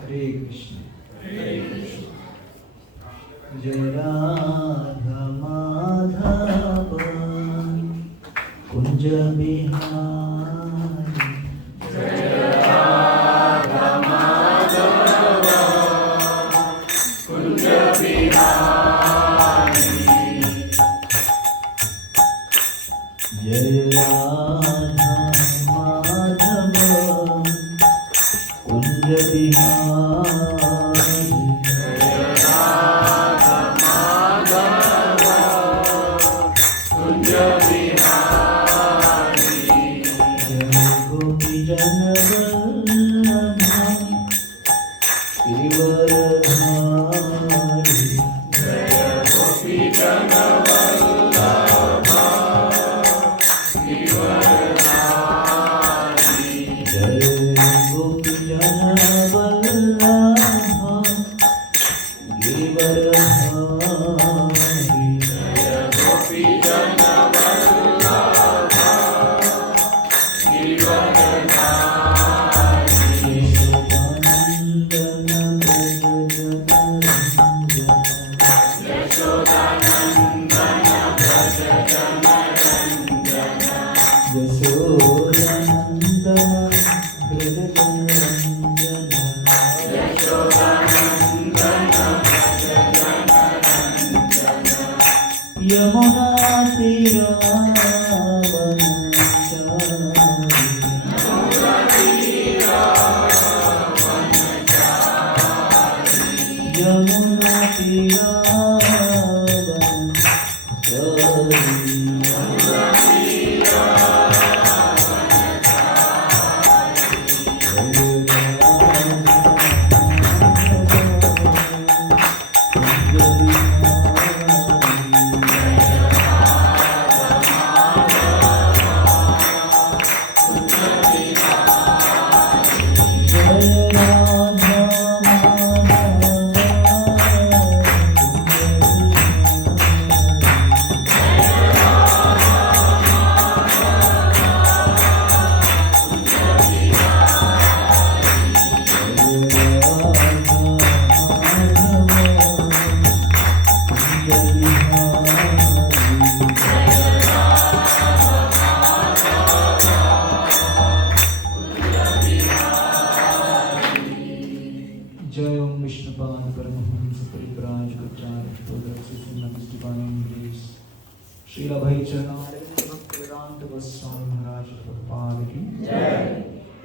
Hare Krishna. Jai Radha Madhava Kunja Bihari. Jai Radha Madhava Kunja Bihari. Jai Radha Madhava Kunja Bihari.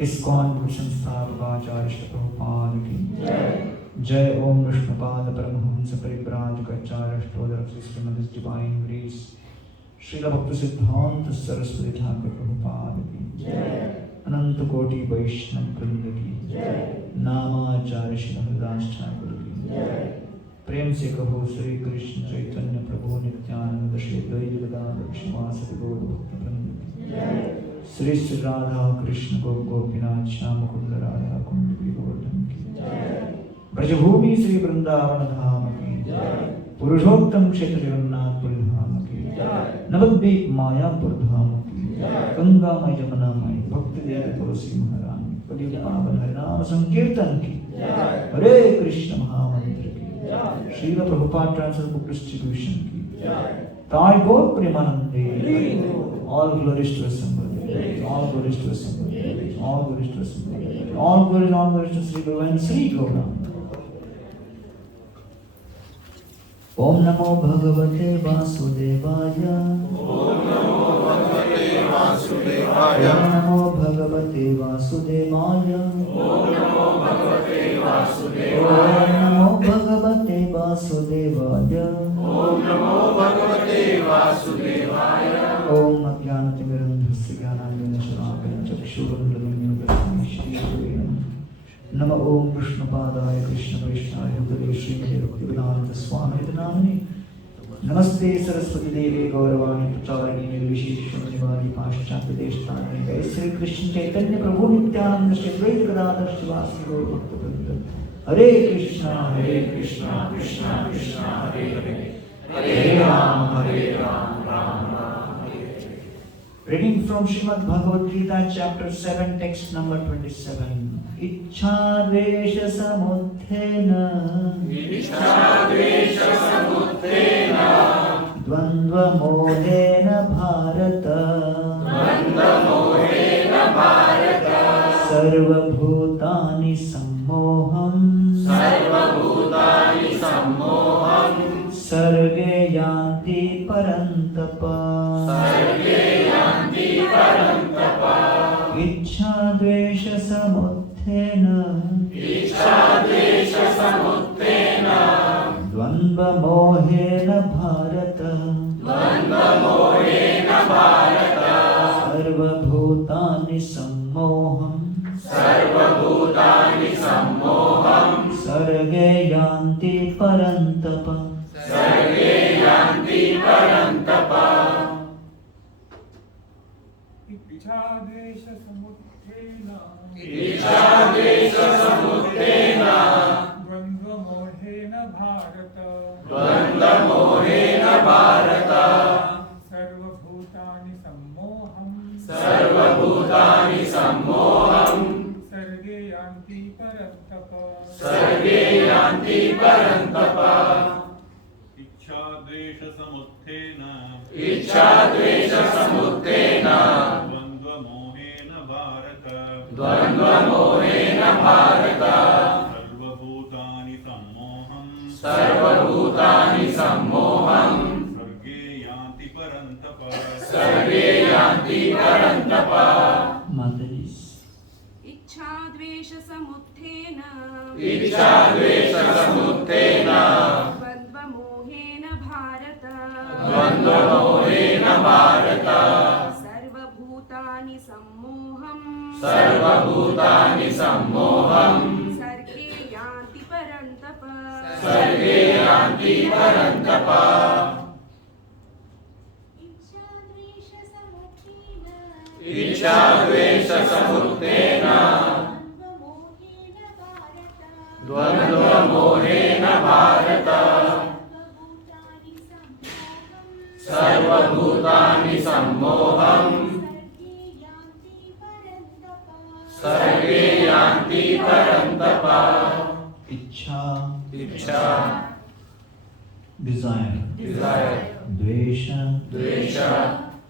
ISKCON संस्थापकाचार्य प्रभुपाद की जय। ओम विष्णुपाद परमहंस परिव्राजकाचार्य श्रीमद् divine grace Shrila Bhaktisiddhanta Saraswati Thakur Prabhupada की अनंत कोटि वैष्णव वृंद की नामाचार्य श्री हरिदास ठाकुर की प्रेम से कहो श्री कृष्ण चैतन्य प्रभु नित्यानंद श्री द्वैत गदाधर श्रीवासदि गौर भक्त वृंद की श्री श्री राधा कृष्ण गो गोपीनाथ श्याम कुंड राधा कुंड गोवर्धन की ब्रजभूमि श्री वृंदावन धाम की पुरुषोत्तम क्षेत्र जगन्नाथपुरी धाम की नवद्वीप मायापुर धाम की गंगा माई जमुना माई भक्ति देवी तुलसी महारानी कलियुग पावन हरिनाम संकीर्तन की हरे कृष्ण महामंत्र की Srila Prabhupada transfer book distribution की ताई गौर प्रेमानंदे all glories to Assembly, all glories to Assembly, all glories to Assembly, all glories to Sri Guru and Sri Gauranga. Om Namo Bhagavate Vasudevaya. Om Namo Bhagavate Vasudevaya. Om Namo Bhagavate Vasudevaya. Om Namo Bhagavate Vasudevaya. Om Namo Bhagavate Vasudevaya. Om Namo Bhagavate Vasudevaya. Om Ajnanatimirandhasya Jnananjana Chakshurundalamya Dasmi Shri Gurave Nama. Om Vishnupadaya Krishna Vaishnaya Hare Srimati Bhaktivedanta Swami Namani Namaste Saraswati Devi Gauravani Pracharini Nirvishishwamanivari Paschatya Deshtani Jai Sri Krishna Chaitanya Prabhu Nityananda Shri Advaita Gadadhar Shivasri Gaur Bhakta Hare Krishna Krishna Krishna Hare Hare Hare Ram Ram Reading from Srimad Bhagavad Gita, chapter 7, text number 27. इच्छाद्वेषसमुत्थेन इच्छाद्वेषसमुत्थेन द्वन्द्वमोहेन Bharat द्वन्द्वमोहेन Bharat सर्वभूतानि सम्मोहम् सर्वभूतानि सम्मोहम् सर्गे यान्ति परन्तप सर्गे यान्ति परन्तप इच्छाद्वेषसमुत्थेन इच्छाद्वेषसमुत्थेन द्वन्द्वमोहेन भारत द्वन्द्वमोहेन भारत सर्वभूतानि सम्मोहम् सर्वभूतानि सम्मोहम् सर्गे यान्ति परन्तप सर्गे यान्ति परन्तप इच्छाद्वेषसमुत्थेन इच्छाद्वेषसमुत्थेन द्वन्द्वमोहेन भारत द्वन्द्वमोहेन भारत सर्वभूतानि सम्मोहम् सर्वभूतानि सम्मोहम् सर्गे यान्ति परन्तप सर्गे यान्ति परन्तप इच्छाद्वेषसमुत्थेन इच्छाद्वेषसमुत्थेन द्वन्द्वमोहेन भारत द्वन्द्वमोहेन भारत सर्वभूतानि सम्मोहम् सर्वभूतानि सम्मोहम् सर्गे यान्ति परन्तप सर्गे यान्ति परन्तप Mataji's इच्छाद्वेषसमुत्थेन इच्छाद्वेषसमुत्थेन द्वन्द्वमोहेन भारत द्वन्द्वमोहेन भारत सर्वभूतानि सम्मोहम् सर्वभूतानि सम्मोहम् सर्गे यान्ति परन्तप सर्गे यान्ति परन्तप इच्छाद्वेषसमुत्थेन द्वन्द्वमोहेन भारत सर्वभूतानि सम्मोहम् सर्गे यान्ति परन्तप इच्छा इच्छा desire dvesha द्वेष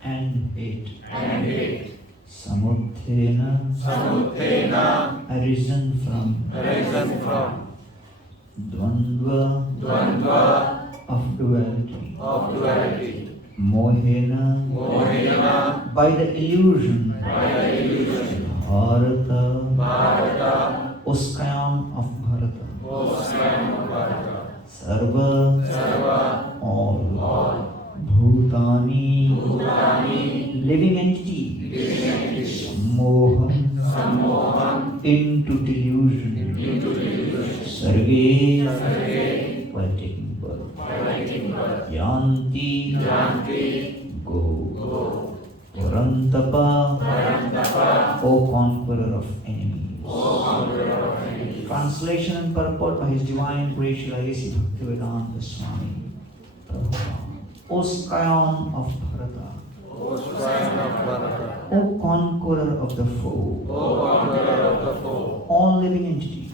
and hate and hate samuthena समुत्थेन arisen from dvandva द्वन्द्व of duality of duality mohena मोहेन by the illusion by the illusion bharata Bharat uskayan of bharata ओस्कं Bharat sarva serve all भूतानि living entity mohan सम्मोहम् into delusion sarge while taking birth yanti go parantapa o conqueror of enemies. Translation and purport by His Divine Grace Srila A.C. Bhaktivedanta Swami Prabhupada. O scion of Bharata, O conqueror of the foe, all living entities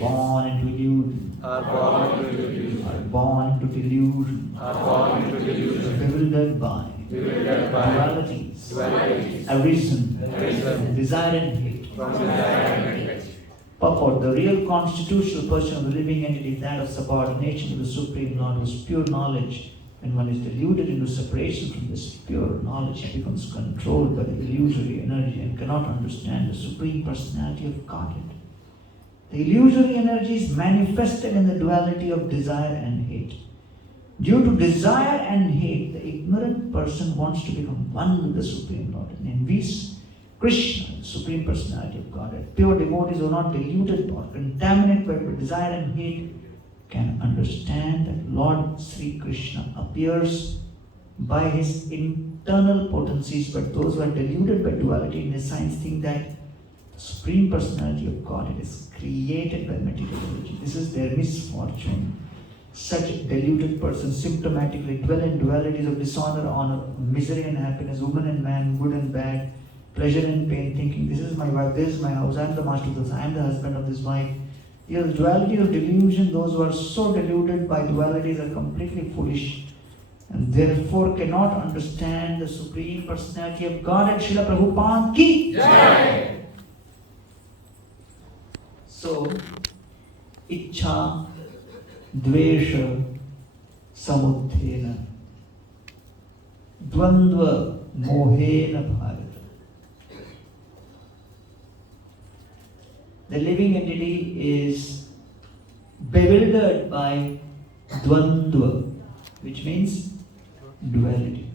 born into illusion are born into delusion, bewildered by dualities, arisen, desire and hate. Purport: the real constitutional person of the living entity is that of subordination to the Supreme Lord, whose pure knowledge. When one is deluded into separation from this pure knowledge, he becomes controlled by the illusory energy and cannot understand the Supreme Personality of Godhead. The illusory energy is manifested in the duality of desire and hate. Due to desire and hate, the ignorant person wants to become one with the Supreme Lord and envies Krishna, the Supreme Personality of Godhead. Pure devotees who are not deluded or contaminated by desire and hate can understand that Lord Sri Krishna appears by his internal potencies, but those who are deluded by duality in his science think that the Supreme Personality of Godhead is created by material religion. This is their misfortune. Such deluded persons symptomatically dwell in dualities of dishonor, honor, misery and happiness, woman and man, good and bad, pleasure and pain, thinking this is my wife, this is my house, I am the master of this, I am the husband of this wife. The duality of delusion, those who are so deluded by dualities are completely foolish and therefore cannot understand the Supreme Personality of God and Srila Prabhupada ki Jai. So, Ichha Dvesha Samuddhena Dvandva Mohena Bharata. The living entity is bewildered by Dvandva, which means duality.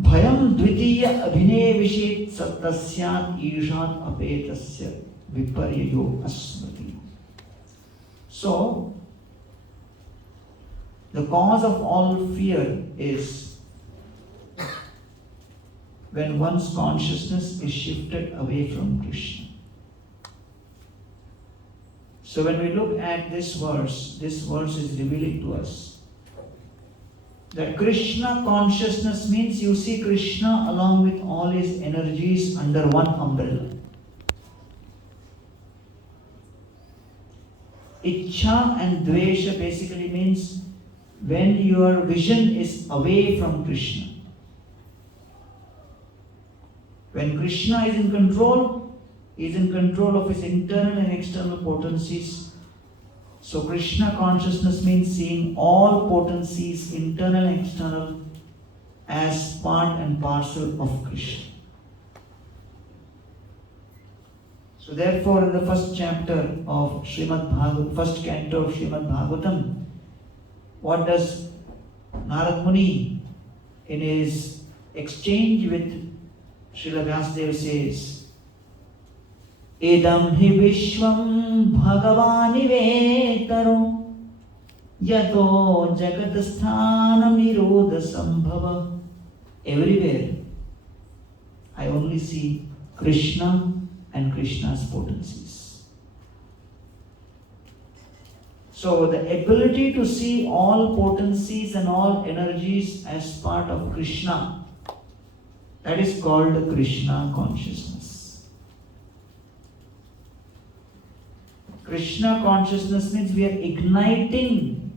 Bhayam dvitiya abhinay vishet sattasyan ishat apetasya viparyayo asmati. So, the cause of all fear is when one's consciousness is shifted away from Krishna. So when we look at this verse is revealing to us that Krishna consciousness means you see Krishna along with all his energies under one umbrella. Ichha and Dvesha basically means when your vision is away from Krishna. When Krishna is in control, he is in control of his internal and external potencies. So Krishna consciousness means seeing all potencies, internal and external, as part and parcel of Krishna. So therefore in the first chapter of Srimad Bhagavatam, first canto of Srimad Bhagavatam, what does Narad Muni in his exchange with Srila Vyasadeva says, Edam hi vishvam bhagavani vetaro yato jagatasthanam nirodha sambhava. Everywhere I only see Krishna and Krishna's potencies. So the ability to see all potencies and all energies as part of Krishna, that is called the Krishna consciousness. Krishna consciousness means we are igniting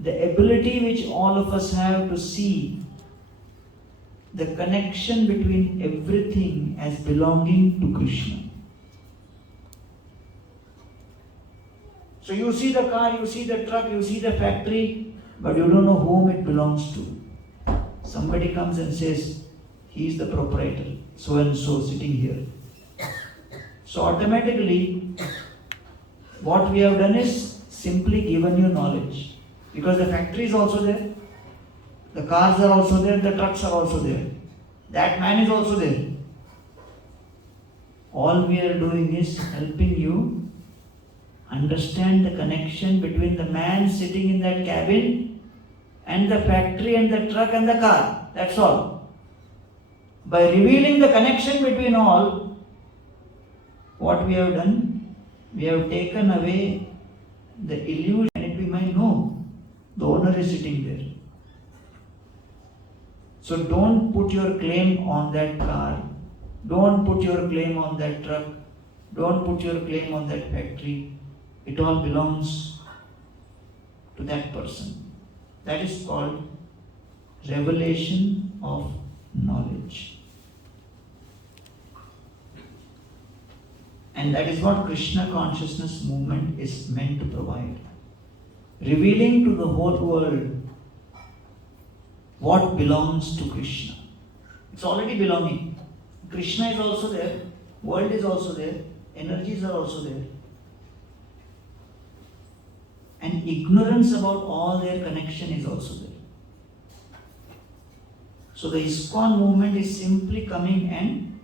the ability which all of us have to see the connection between everything as belonging to Krishna. So you see the car, you see the truck, you see the factory, but you don't know whom it belongs to. Somebody comes and says, he is the proprietor, so and so sitting here. So automatically, what we have done is simply given you knowledge. Because the factory is also there, the cars are also there, the trucks are also there. That man is also there. All we are doing is helping you understand the connection between the man sitting in that cabin and the factory and the truck and the car. That's all. By revealing the connection between all, what we have done, we have taken away the illusion and it we might know the owner is sitting there. So don't put your claim on that car, don't put your claim on that truck, don't put your claim on that factory. It all belongs to that person. That is called revelation of knowledge. And that is what Krishna consciousness movement is meant to provide. Revealing to the whole world what belongs to Krishna. It's already belonging. Krishna is also there, world is also there, energies are also there. And ignorance about all their connection is also there. So the ISKCON movement is simply coming and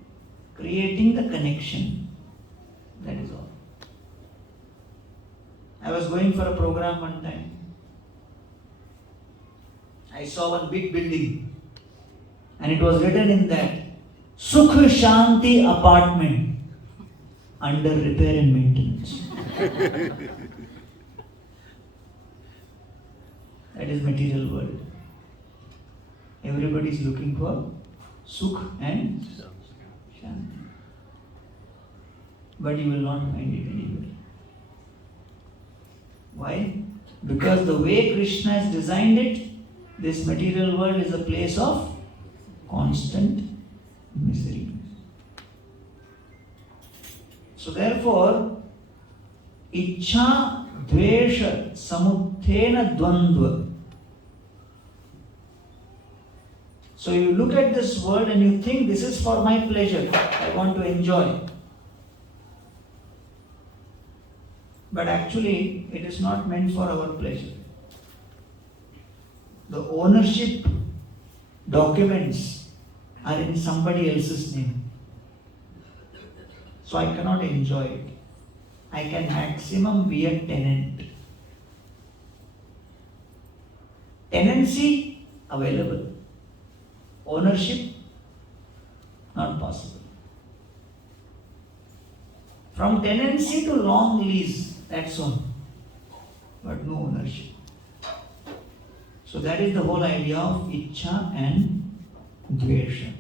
creating the connection. That is all. I was going for a program one time. I saw one big building and it was written in that Sukh Shanti apartment under repair and maintenance. That is material world. Everybody is looking for Sukh and Shanti. But you will not find it anywhere. Why? Because the way Krishna has designed it, this material world is a place of constant misery. So therefore, Ichha Dvesha Samuthena Dvandva. So you look at this world and you think this is for my pleasure, I want to enjoy. But actually, it is not meant for our pleasure. The ownership documents are in somebody else's name. So I cannot enjoy it. I can maximum be a tenant. Tenancy available. Ownership not possible. From tenancy to long lease, that's all. But no ownership. So that is the whole idea of Ichha and Dvesha.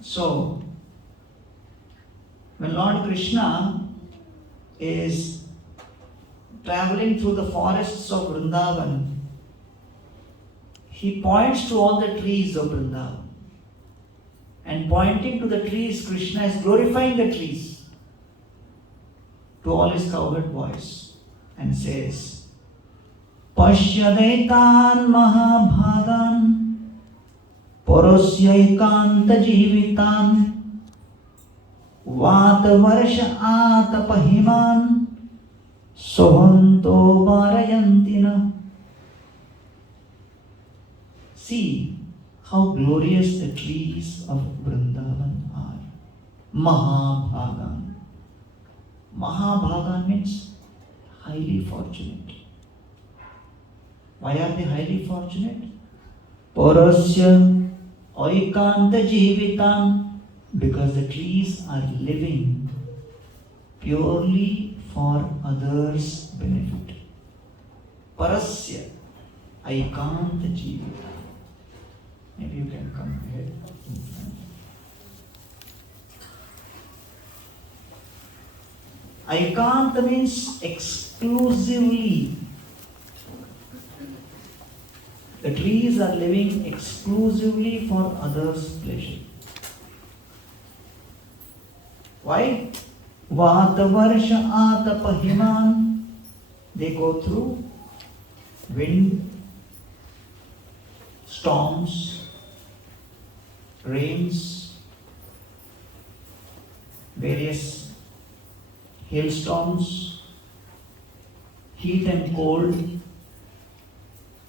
So, when Lord Krishna is traveling through the forests of Vrindavan, he points to all the trees of Vrindavan. And pointing to the trees, Krishna is glorifying the trees to all his cowherd boys and says, Pashyadaitan mahabhagan Porosyaikanта jivitan Vatavarsha atapahiman Sohanto varayantina. See how glorious the trees of Vrindavan are. Mahabhagan. Mahabhagan means highly fortunate. Why are they highly fortunate? Parasya aikanta jivitam. Because the trees are living purely for others' benefit. Parasya aikanta jivitam. Maybe you can come ahead in front. Aikanta means exclusively. The trees are living exclusively for others' pleasure. Why? Vatavarsha atapahiman. They go through wind, storms, rains, various hailstorms, heat and cold,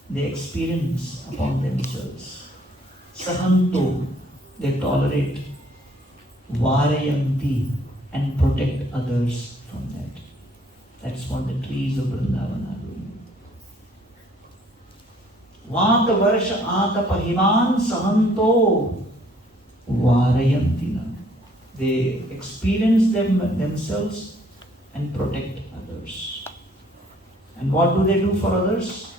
they experience upon themselves. Sahanto, they tolerate. Varayanti, and protect others from that. That's what the trees of Vrindavan are doing. Vatavarsha atapahiman sahanto varayantina. They experience themselves and protect others. And what do they do for others?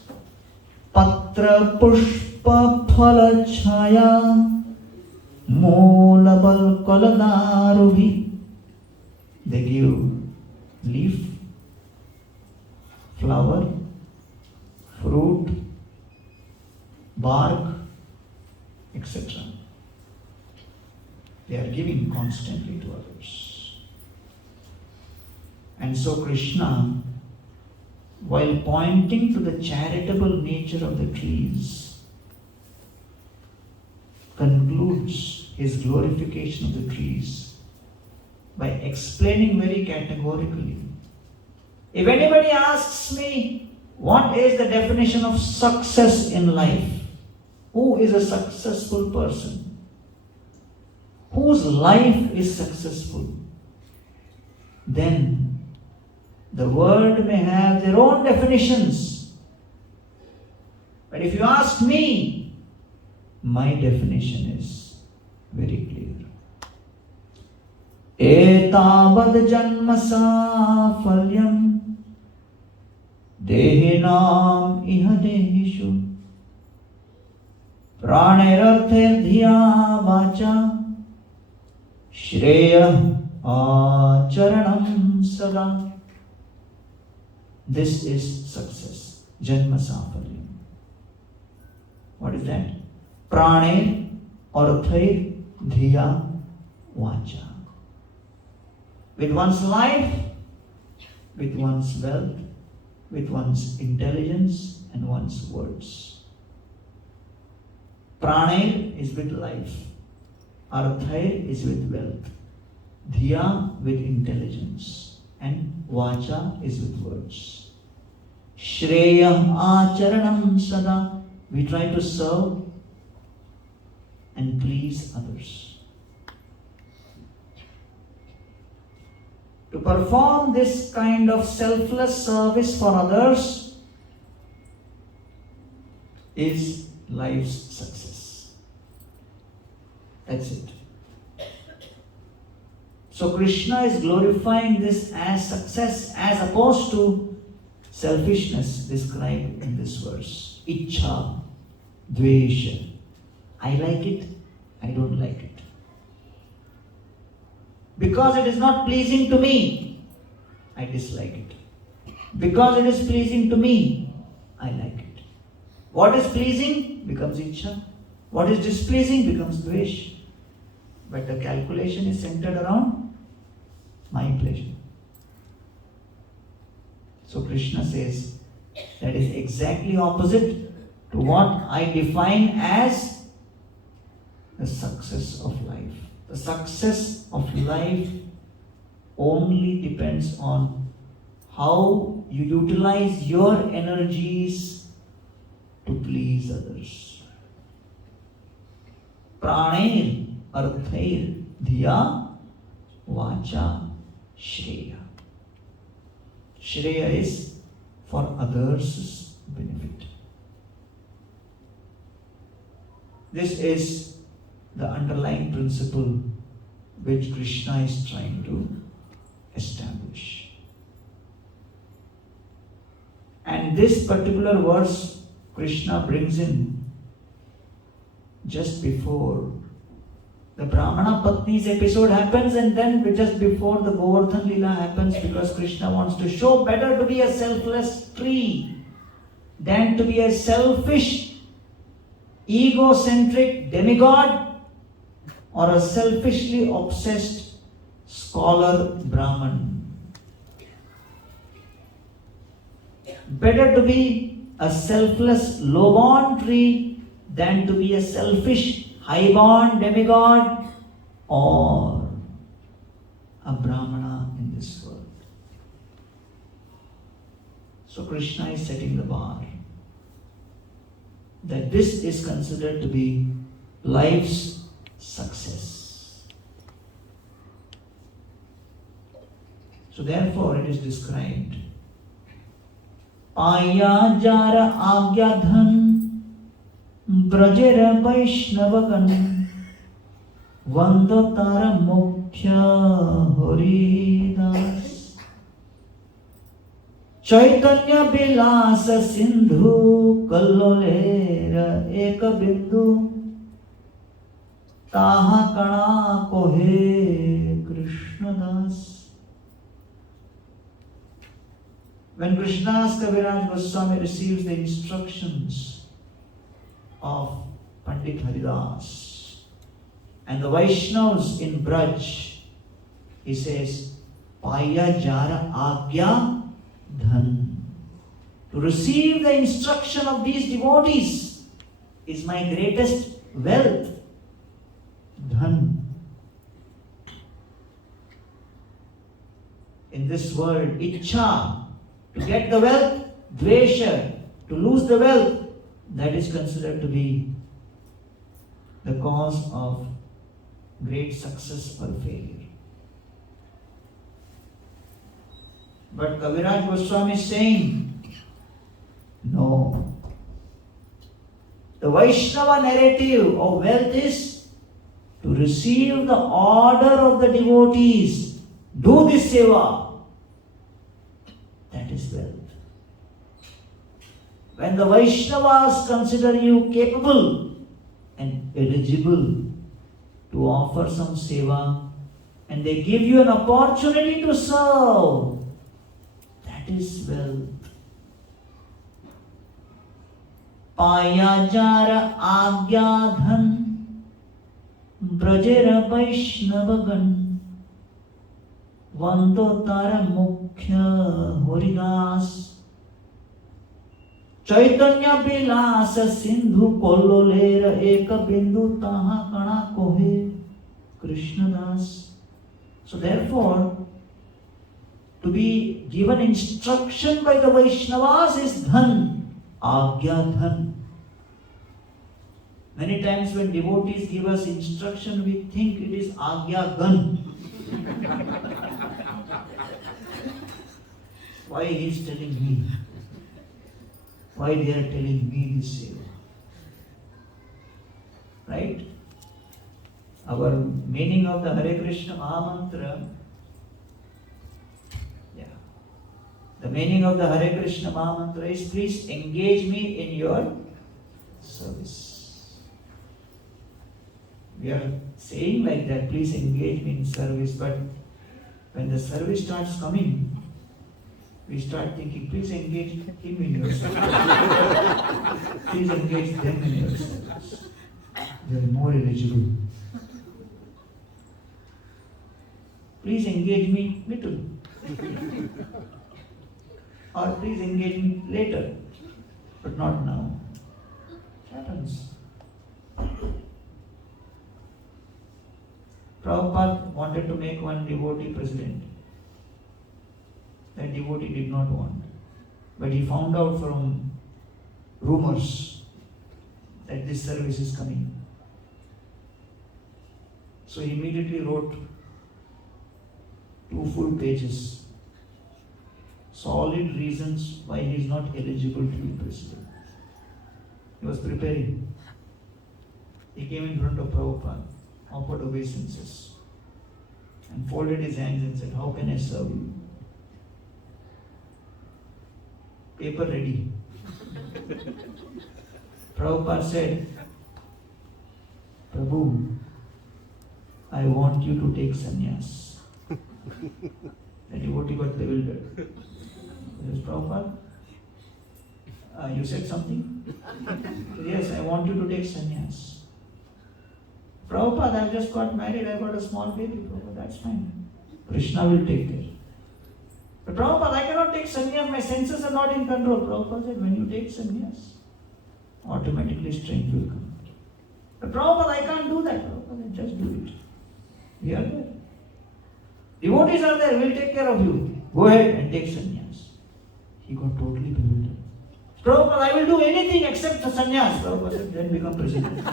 Patra pushpa phala chhaya Molabal Kaladarubi. They give leaf, flower, fruit, bark, etc. They are giving constantly to others. And so Krishna, while pointing to the charitable nature of the trees, concludes his glorification of the trees by explaining very categorically. If anybody asks me, what is the definition of success in life? Who is a successful person? Whose life is successful? Then the world may have their own definitions. But if you ask me, my definition is very clear. Etavad janma safalyam dehinam iha dehishu Pranirarther dhiya vacha Shreya acharanam sada. This is success. Janma safalyam. What is that? Prane arthair dhiya vacha. With one's life, with one's wealth, with one's intelligence and one's words. Prane is with life. Arthair is with wealth. Dhiya with intelligence. And vacha is with words. Shreya acharanam sada. We try to serve and please others. To perform this kind of selfless service for others is life's success. That's it. So Krishna is glorifying this as success as opposed to selfishness described in this verse. Ichha, dvesha. I like it, I don't like it. Because it is not pleasing to me, I dislike it. Because it is pleasing to me, I like it. What is pleasing becomes ichha. What is displeasing becomes dvesh. But the calculation is centered around my pleasure. So Krishna says that is exactly opposite to what I define as the success of life. The success of life only depends on how you utilize your energies to please others. Praner arthair dhiya vacha shreya. Shreya is for others' benefit. This is the underlying principle which Krishna is trying to establish. And this particular verse Krishna brings in just before the Brahmana Patni's episode happens, and then just before the Govardhan Lila happens, because Krishna wants to show better to be a selfless tree than to be a selfish, egocentric demigod or a selfishly obsessed scholar Brahman. Better to be a selfless low-born tree than to be a selfish high-born demigod or a Brahmana in this world. So Krishna is setting the bar that this is considered to be life's success. So therefore it is described Paya jara agyadhan brajera vaishnavagan vandatara mukhya horidas Chaitanya bilasa sindhu kallolera eka bindu Taha kana kohe Krishna das. When Krishnadas Kaviraj Goswami receives the instructions of Pandit Haridas and the Vaishnavas in Braj, he says, Paya jara agya dhan. To receive the instruction of these devotees is my greatest wealth. Dhan. In this world, ichha, to get the wealth, dvesha, to lose the wealth, that is considered to be the cause of great success or failure. But Kaviraj Goswami is saying, no. The Vaishnava narrative of wealth is to receive the order of the devotees. Do this seva. That is wealth. When the Vaishnavas consider you capable and eligible to offer some seva, and they give you an opportunity to serve, that is wealth. Payajara Agyadhan Brajera Vaishnavan Vandotara Mukhya Horidas Chaitanya Bilasa Sindhu Kollolera Eka Bindu Taha Kana Kohe Krishnadas. So therefore, to be given instruction by the Vaishnavas is dhan, agya dhan. Many times when devotees give us instruction, we think it is agya gan. Why he is telling me? Why they are telling me this seva? Right? Our meaning of the Hare Krishna Mahamantra, the meaning of the Hare Krishna Mahamantra is, please engage me in your service. We are saying like that, please engage me in service, but when the service starts coming, we start thinking, please engage him in your service. Please engage them in your service. They are more eligible. Please engage me little. Or please engage me later, but not now. It happens. Prabhupada wanted to make one devotee president. That devotee did not want. But he found out from rumors that this service is coming. So he immediately wrote 2 full pages. Solid reasons why he is not eligible to be president. He was preparing. He came in front of Prabhupada, offered obeisances, and folded his hands and said, how can I serve you? Paper ready. Prabhupada said, Prabhu, I want you to take sannyas. The devotee got bewildered. He says, Prabhupada, you said something? Yes, I want you to take sannyas. Prabhupada, I've just got married, I've got a small baby. Prabhupada, that's fine. Krishna will take care. But Prabhupada, I cannot take sannyas, my senses are not in control. Prabhupada said, when you take sannyas, automatically strength will come. But Prabhupada, I can't do that. Prabhupada, just do it. We are there. Devotees are there, we'll take care of you. Go ahead and take sannyas. He got totally bewildered. Prabhupada, I will do anything except the sannyas. Prabhupada said, then become president.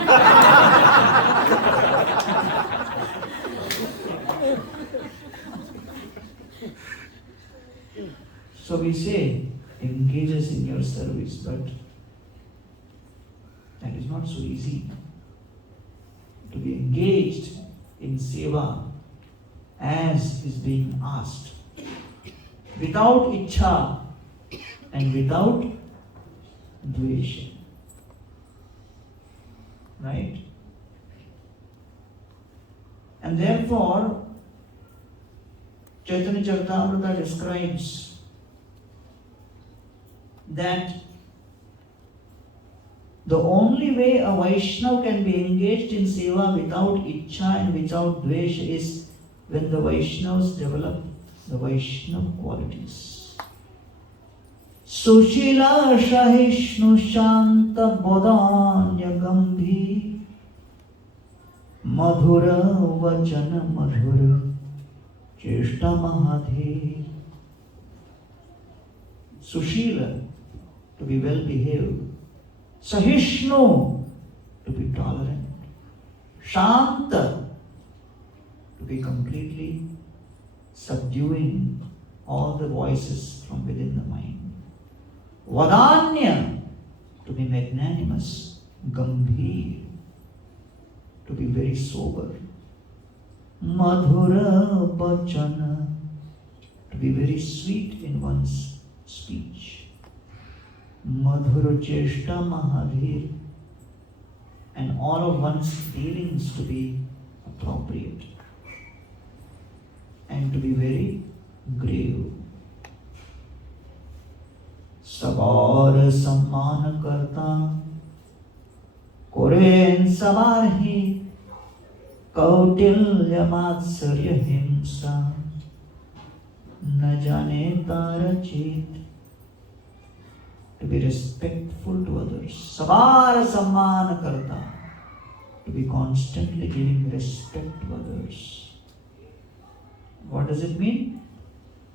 So we say, engage us in your service, but that is not so easy. To be engaged in seva as is being asked, without ichha and without dvesha. Right? And therefore, Chaitanya Charitamrita describes that the only way a Vaishnava can be engaged in seva without ichha and without dvesha is when the Vaishnavas develop the Vaishnava qualities. Sushila Shahishnu Shanta Bodhanya Gambhi Madhura Vachana Madhura Cheshta Mahadhe. Sushila, to be well behaved. Sahishnu, to be tolerant. Shanta, to be completely subduing all the voices from within the mind. Vadanya, to be magnanimous. Gambhir, to be very sober. Madhura Bachana, to be very sweet in one's speech. Madhura Cheshta Mahadhir, and all of one's dealings to be appropriate and to be very grave. Sabar samman karta Koren sabahi Kautilya matsarya himsa Na jane tara chit. To be respectful to others. Sabar samman karta. To be constantly giving respect to others. What does it mean?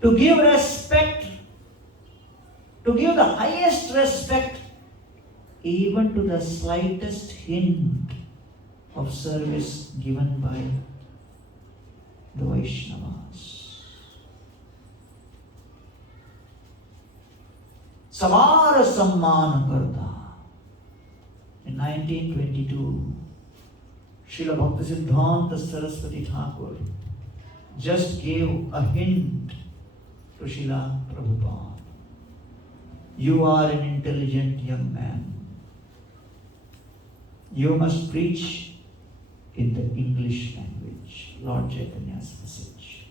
To give respect, to give the highest respect, even to the slightest hint of service given by the Vaishnavas. Samara Samman Karta. In 1922, Srila Bhaktisiddhanta Saraswati Thakur just gave a hint to Srila Prabhupada. You are an intelligent young man. You must preach in the English language. Lord Chaitanya's message.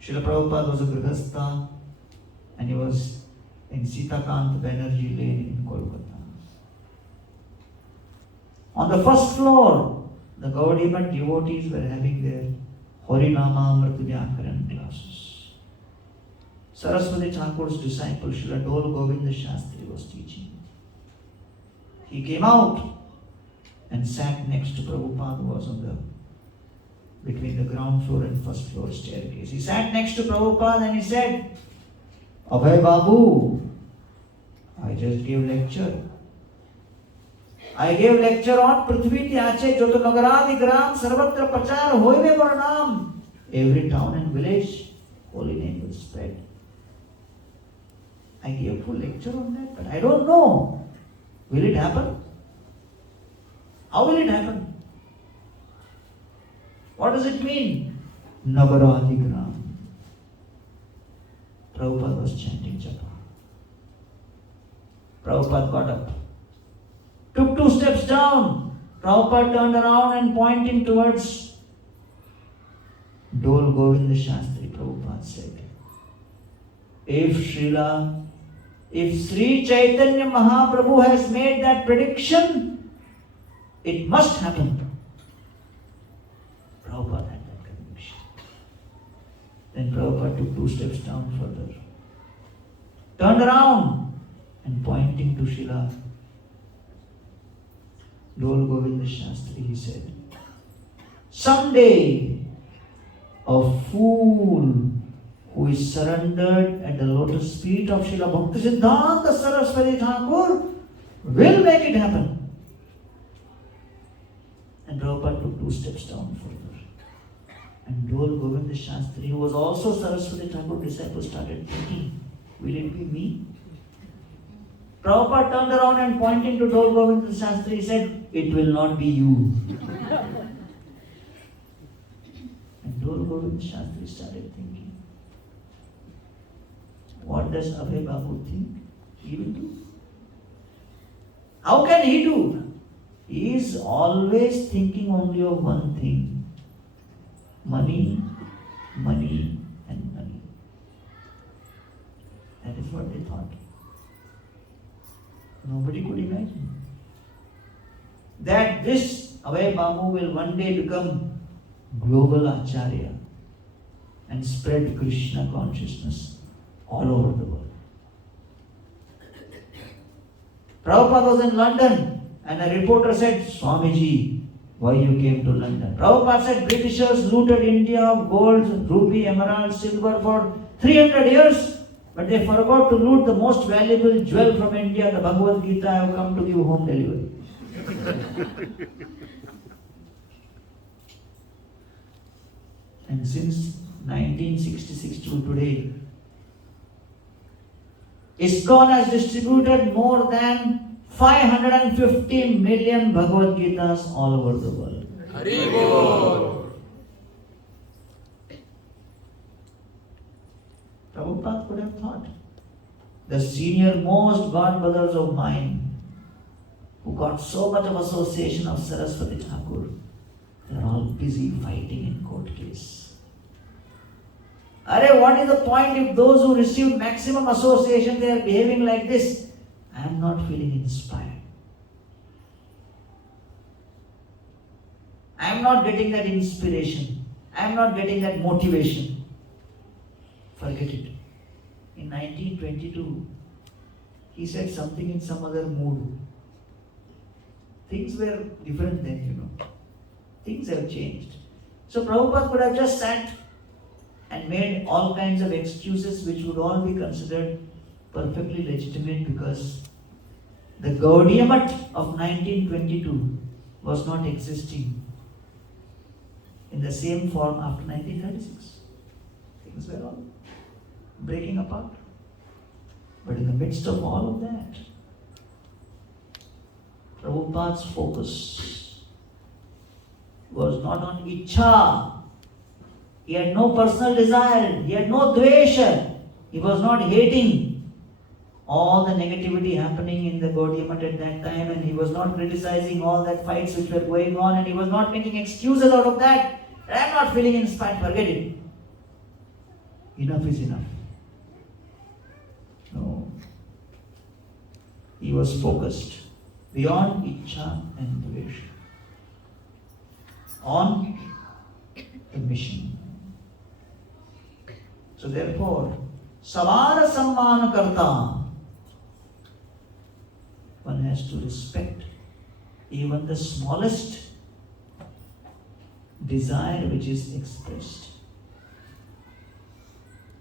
Srila Prabhupada was a Grihastha and he was in Sitakant Banerjee Lane in Kolkata. On the first floor, the Gaudiya Math devotees were having their Harinama Amritavyaakaran classes. Saraswati Thakur's disciple Srila Dol Govinda Shastri was teaching. He came out and sat next to Prabhupada, who was on between the ground floor and first floor staircase. He sat next to Prabhupada and he said, Abhay Babu, I just gave lecture. I gave lecture on Prithvi Tyache Joto Nagaradi Gram Sarvatra Prachar Hoive Varnam. Every town and village, holy name will spread. I gave full lecture on that, but I don't know. Will it happen? How will it happen? What does it mean? Nagaradi Gram. Prabhupada was chanting japa. Prabhupada got up, took 2 steps down. Prabhupada turned around and pointing towards Dol Govinda Shastri, Prabhupada said, if Sri Chaitanya Mahaprabhu has made that prediction, it must happen. Prabhupada had that conviction. Then Prabhupada took 2 steps down further, turned around and pointing to Srila Dol Govinda Shastri, he said, someday a fool who is surrendered at the lotus feet of Srila Bhaktisiddhanta Saraswati Thakur will make it happen. And Prabhupada took 2 steps down further. And Dol Govinda Shastri, who was also Saraswati Thakur disciple, started thinking, will it be me? Prabhupada turned around and pointing to Dol Govinda Shastri, he said, it will not be you. And Dol Govinda Shastri started thinking, what does Abhay Babu think he will do? How can he do? He is always thinking only of one thing. Money, money and money. That is what they thought. Nobody could imagine that this Abhay Babu will one day become global Acharya and spread Krishna consciousness all over the world. Prabhupada was in London and a reporter said, Swamiji, why you came to London? Prabhupada said, Britishers looted India of gold, ruby, emerald, silver for 300 years, but they forgot to loot the most valuable jewel from India, the Bhagavad Gita. I have come to give home delivery. And since 1966 to today, ISKCON has distributed more than 550 million Bhagavad Gitas all over the world. Haribol. Prabhupada could have thought, the senior most godbrothers of mine, who got so much of association of Saraswati Thakur, they are all busy fighting in court case. What is the point if those who receive maximum association, they are behaving like this? I am not feeling inspired. I am not getting that inspiration. I am not getting that motivation. Forget it. In 1922, he said something in some other mood. Things were different then, Things have changed. So Prabhupada could have just sat and made all kinds of excuses which would all be considered perfectly legitimate, because the Gaudiya Math of 1922 was not existing in the same form after 1936. Things were all breaking apart. But in the midst of all of that, Prabhupada's focus was not on Ichha. He had no personal desire. He had no dvesha. He was not hating all the negativity happening in the Gaudiya Math at that time, and he was not criticizing all that fights which were going on, and he was not making excuses out of that. I am not feeling inspired. Forget it. Enough is enough. No. He was focused beyond Ichha and Dvesha on the mission. So therefore, Savara Sammana Karta, one has to respect even the smallest desire which is expressed.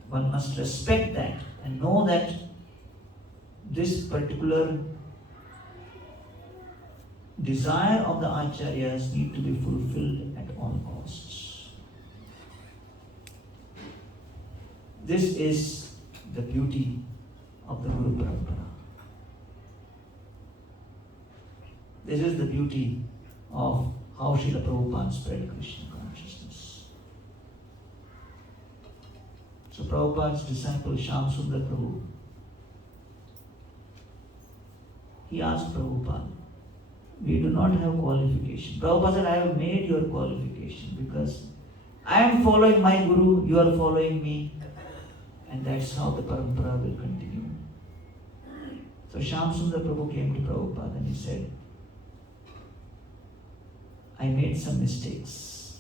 One must respect that and know that this particular desire of the acharyas need to be fulfilled at all costs. This is the beauty of the Guru Parampara. This is the beauty of how Srila Prabhupada spread Krishna consciousness. So Prabhupada's disciple Shyam Sundar Prabhu, he asked Prabhupada, we do not have qualification. Prabhupada said, I have made your qualification because I am following my Guru, you are following me, and that's how the parampara will continue. So Shyam Sundar Prabhu came to Prabhupada and he said, I made some mistakes.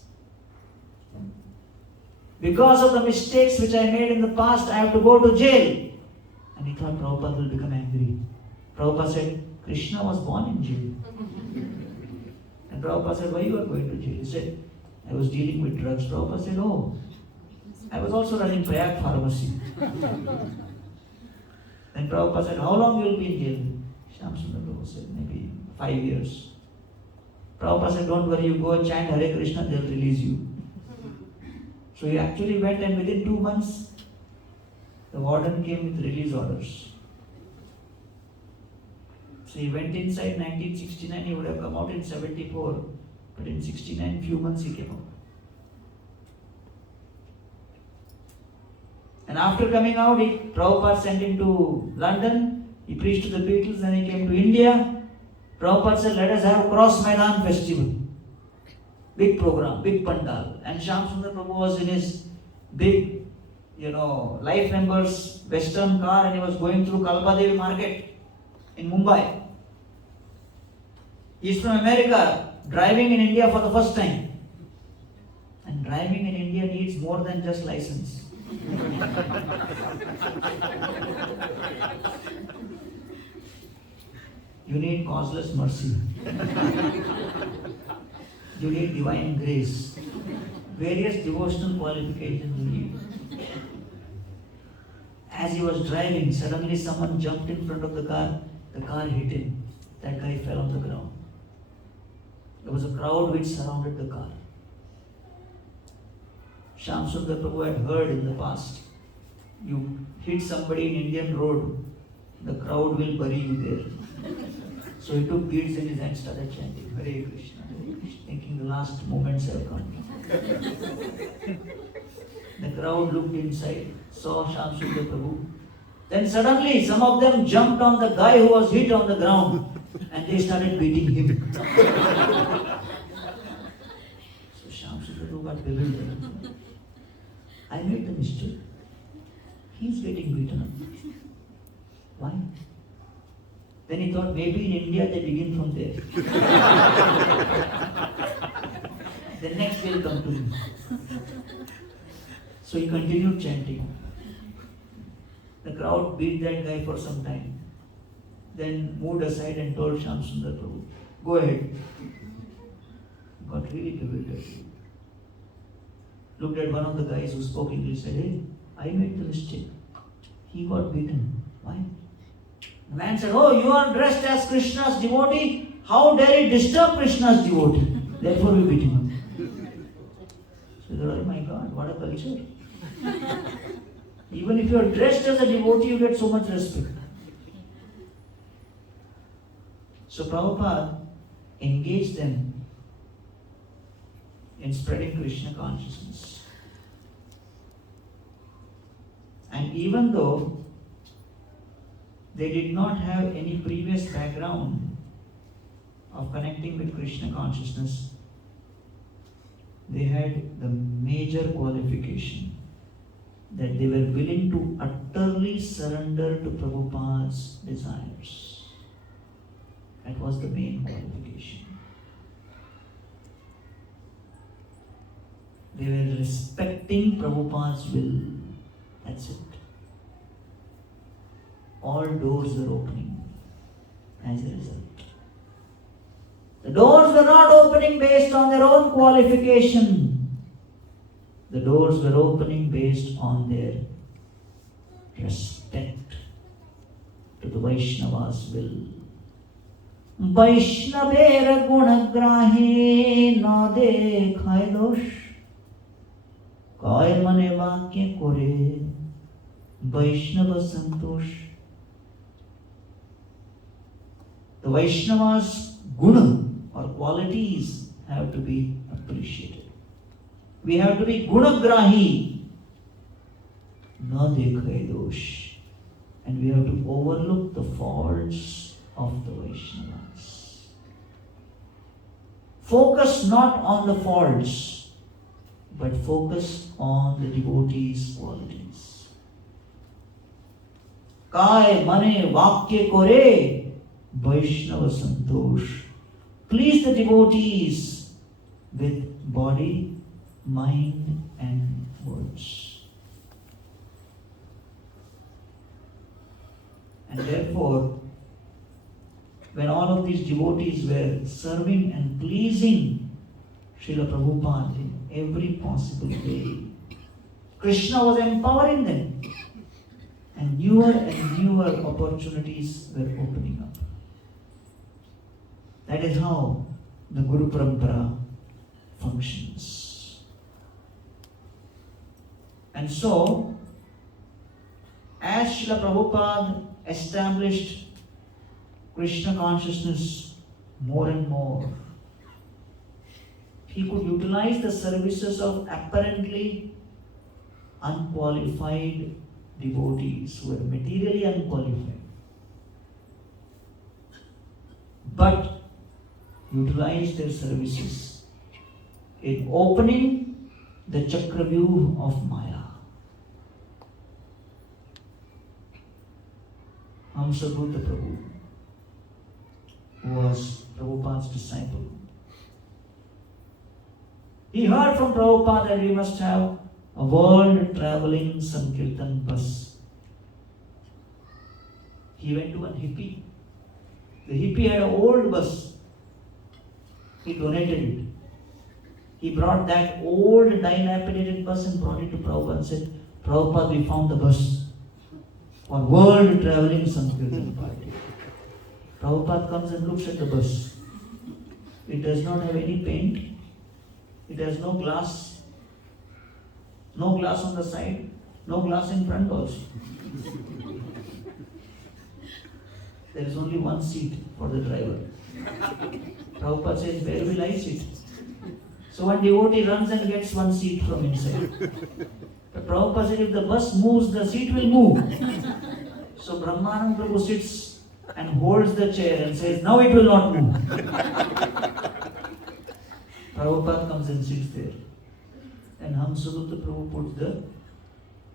Because of the mistakes which I made in the past, I have to go to jail. And he thought Prabhupada will become angry. Prabhupada said, Krishna was born in jail. And Prabhupada said, why you are going to jail? He said, I was dealing with drugs. Prabhupada said, oh, I was also running Prayag pharmacy. Then Prabhupada said, how long you will be in jail? Shyam Sundar Prabhu said, maybe 5 years. Prabhupada said, don't worry, you go chant Hare Krishna, they'll release you. So he actually went, and within 2 months, the warden came with release orders. So he went inside 1969, he would have come out in 74, but in 69, few months he came out. And after coming out, Prabhupada sent him to London, he preached to the Beatles, then he came to India. Prabhupada said, let us have Cross Maidan festival. Big program, big pandal. And Shyam Sundar Prabhu was in his big, life members western car, and he was going through Kalpadevi market in Mumbai. He is from America, driving in India for the first time. And driving in India needs more than just license. You need causeless mercy. You need divine grace. Various devotional qualifications you need. As he was driving, suddenly someone jumped in front of the car hit him. That guy fell on the ground. There was a crowd which surrounded the car. Shyam Sundar Prabhu had heard in the past, you hit somebody in Indian road, the crowd will bury you there. So he took beads in his hand and started chanting Hare Krishna, thinking the last moments have come. The crowd looked inside, saw Shyam Sundar Prabhu, Then suddenly some of them jumped on the guy who was hit on the ground and they started beating him. So Shyam Sundar Prabhu got bewildered. I made the mistake. He's getting beaten up. Why? Then he thought maybe in India they begin from there. The next will come to me. So he continued chanting. The crowd beat that guy for some time. Then moved aside and told Shyam Sundar Prabhu, go ahead. Got really bewildered. Looked at one of the guys who spoke English, said, hey, I made the mistake. He got beaten. Why? The man said, oh, you are dressed as Krishna's devotee? How dare you disturb Krishna's devotee? Therefore we beat him up. So they said, oh my God, what a culture. Even if you are dressed as a devotee, you get so much respect. So Prabhupada engaged them in spreading Krishna consciousness. And even though they did not have any previous background of connecting with Krishna consciousness, they had the major qualification that they were willing to utterly surrender to Prabhupada's desires. That was the main qualification. They were respecting Prabhupada's will. That's it. All doors were opening as a result. The doors were not opening based on their own qualification. The doors were opening based on their respect to the Vaishnava's will. Vaishnavera gunagrahe na dekhai dosh kaya mane vakya kore Vaishnava santosh. The Vaishnava's guna or qualities have to be appreciated. We have to be gunagrahi, na dekhai dosh, and we have to overlook the faults of the Vaishnavas. Focus not on the faults, but focus on the devotees' qualities. Kaya mane vakya kore Vaishnava santosh. Please the devotees with body, mind and words. And therefore, when all of these devotees were serving and pleasing Srila Prabhupada in every possible way, Krishna was empowering them, and newer opportunities were opening up. That is how the Guru Parampara functions. And so, as Srila Prabhupada established Krishna consciousness more and more, he could utilize the services of apparently unqualified devotees who were materially unqualified, but utilize their services in opening the Chakravyuh of Maya. Hamsabhuta Prabhu, who was Prabhupada's disciple, he heard from Prabhupada that we must have a world-traveling Sankirtan bus. He went to a hippie. The hippie had an old bus. He donated it. He brought that old dilapidated bus and brought it to Prabhupada and said, Prabhupada, we found the bus for world-traveling Sankirtan party. Prabhupada comes and looks at the bus. It does not have any paint. It has no glass. No glass on the side. No glass in front also. There is only one seat for the driver. Prabhupada says, where will I sit? So one devotee runs and gets one seat from inside. But Prabhupada said, if the bus moves, the seat will move. So Brahmanand Prabhu sits and holds the chair and says, now it will not move. Prabhupada comes and sits there. And Hamsadutta Prabhu puts the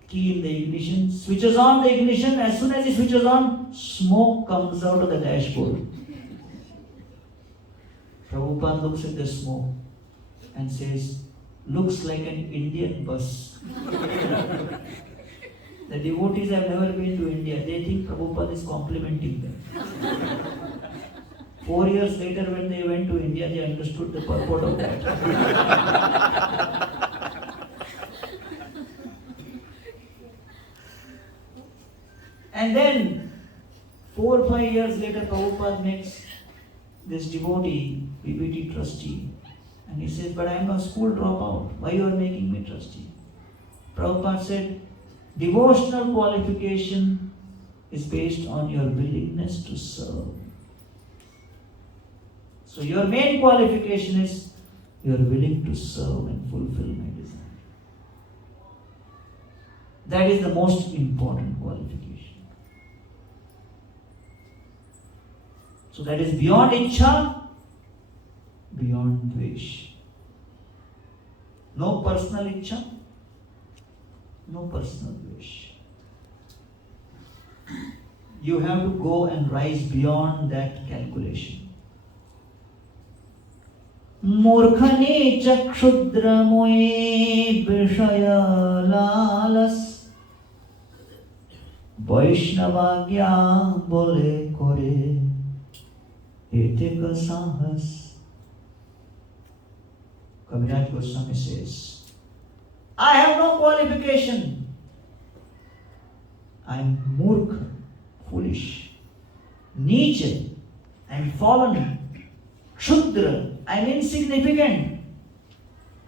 key in the ignition, switches on the ignition. As soon as he switches on, smoke comes out of the dashboard. Prabhupada looks at the smoke and says, looks like an Indian bus. The devotees have never been to India. They think Prabhupada is complimenting them. 4 years later, when they went to India, they understood the purport of that. And then, 4 or 5 years later, Prabhupada meets this devotee, PBT trustee, and he says, but I am a school dropout. Why you are making me trustee? Prabhupada said, devotional qualification is based on your willingness to serve. So your main qualification is you are willing to serve and fulfill my desire. That is the most important qualification. So that is beyond ichcha, beyond dvesh. No personal ichcha, no personal dvesh. You have to go and rise beyond that calculation. Murkhani chakshudra moe vishaya lalas Vaishnavagya bole kore etika sahas. Kaviraj Goswami says, I have no qualification. I am murkha, foolish, niche, I am fallen, kshudra, I am insignificant,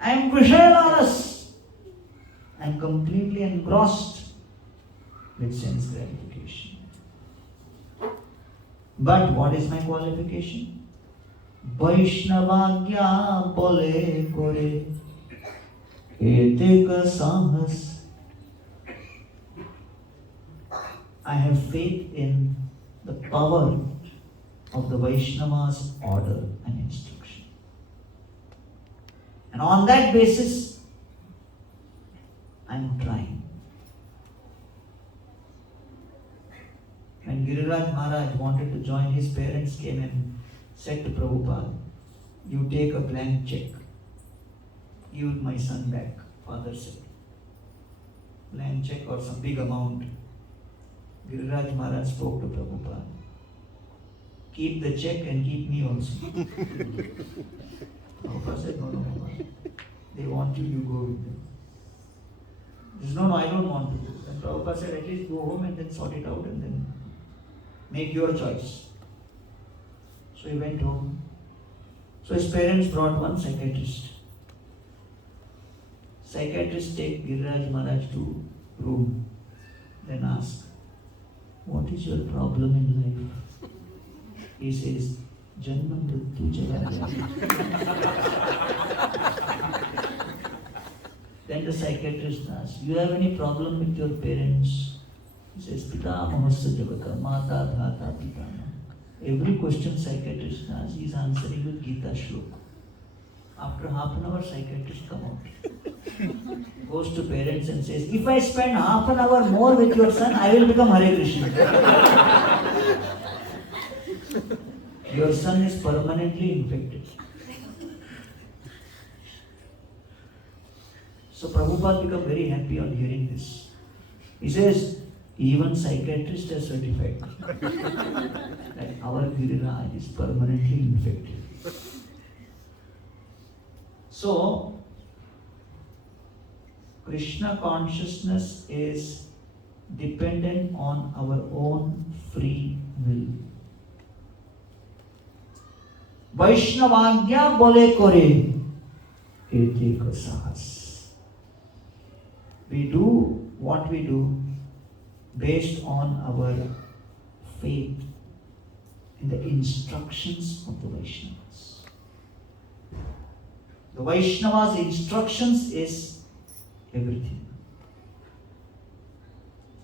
I am vishayalalas, I am completely engrossed with sense gratification. But what is my qualification? Vaishnavagya bole kore etika sahas. I have faith in the power of the Vaishnava's order and instruction. And on that basis, I am trying. When Giriraj Maharaj wanted to join, his parents came and said to Prabhupada, you take a blank check. Give my son back, father said. Blank check or some big amount. Giriraj Maharaj spoke to Prabhupada. Keep the check and keep me also. Prabhupada said, no, they want you, you go with them. He said, no, I don't want to go. And Prabhupada said, at least go home and then sort it out and then make your choice. So he went home. So his parents brought one psychiatrist. Psychiatrist take Giriraj Maharaj to room, then ask, what is your problem in life? He says, Janma Mrityu Jara. Then the psychiatrist asks, you have any problem with your parents? He says, Pita Mahasya Javaka, Mata Dhata Pitama. Every question psychiatrist asks, he is answering with Gita Shlok. After half an hour, psychiatrist come out. Goes to parents and says, if I spend half an hour more with your son, I will become Hare Krishna. Your son is permanently infected. So Prabhupada became very happy on hearing this. He says, even psychiatrist has certified that our Giriraj is permanently infected. So, Krishna consciousness is dependent on our own free will. Vaishnavagya bole kore etika sahas. We do what we do based on our faith in the instructions of the Vaishnavas. The Vaishnavas' instructions is everything.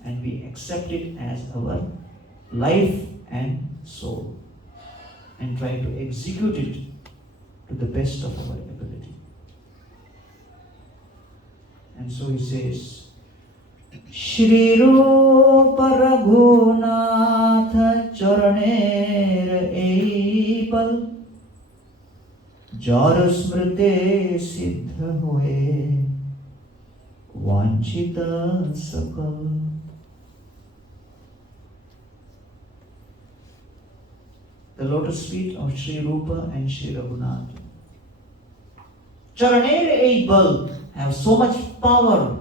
and we accept it as our life and soul and try to execute it to the best of our ability. And so he says, Shri Rupa Raghunatha Charaner Eipal Jar Smrite Siddha Hoye Vanchita Sakal. The lotus feet of Sri Rupa and Sri Raghunath. Charaner Eipal have so much power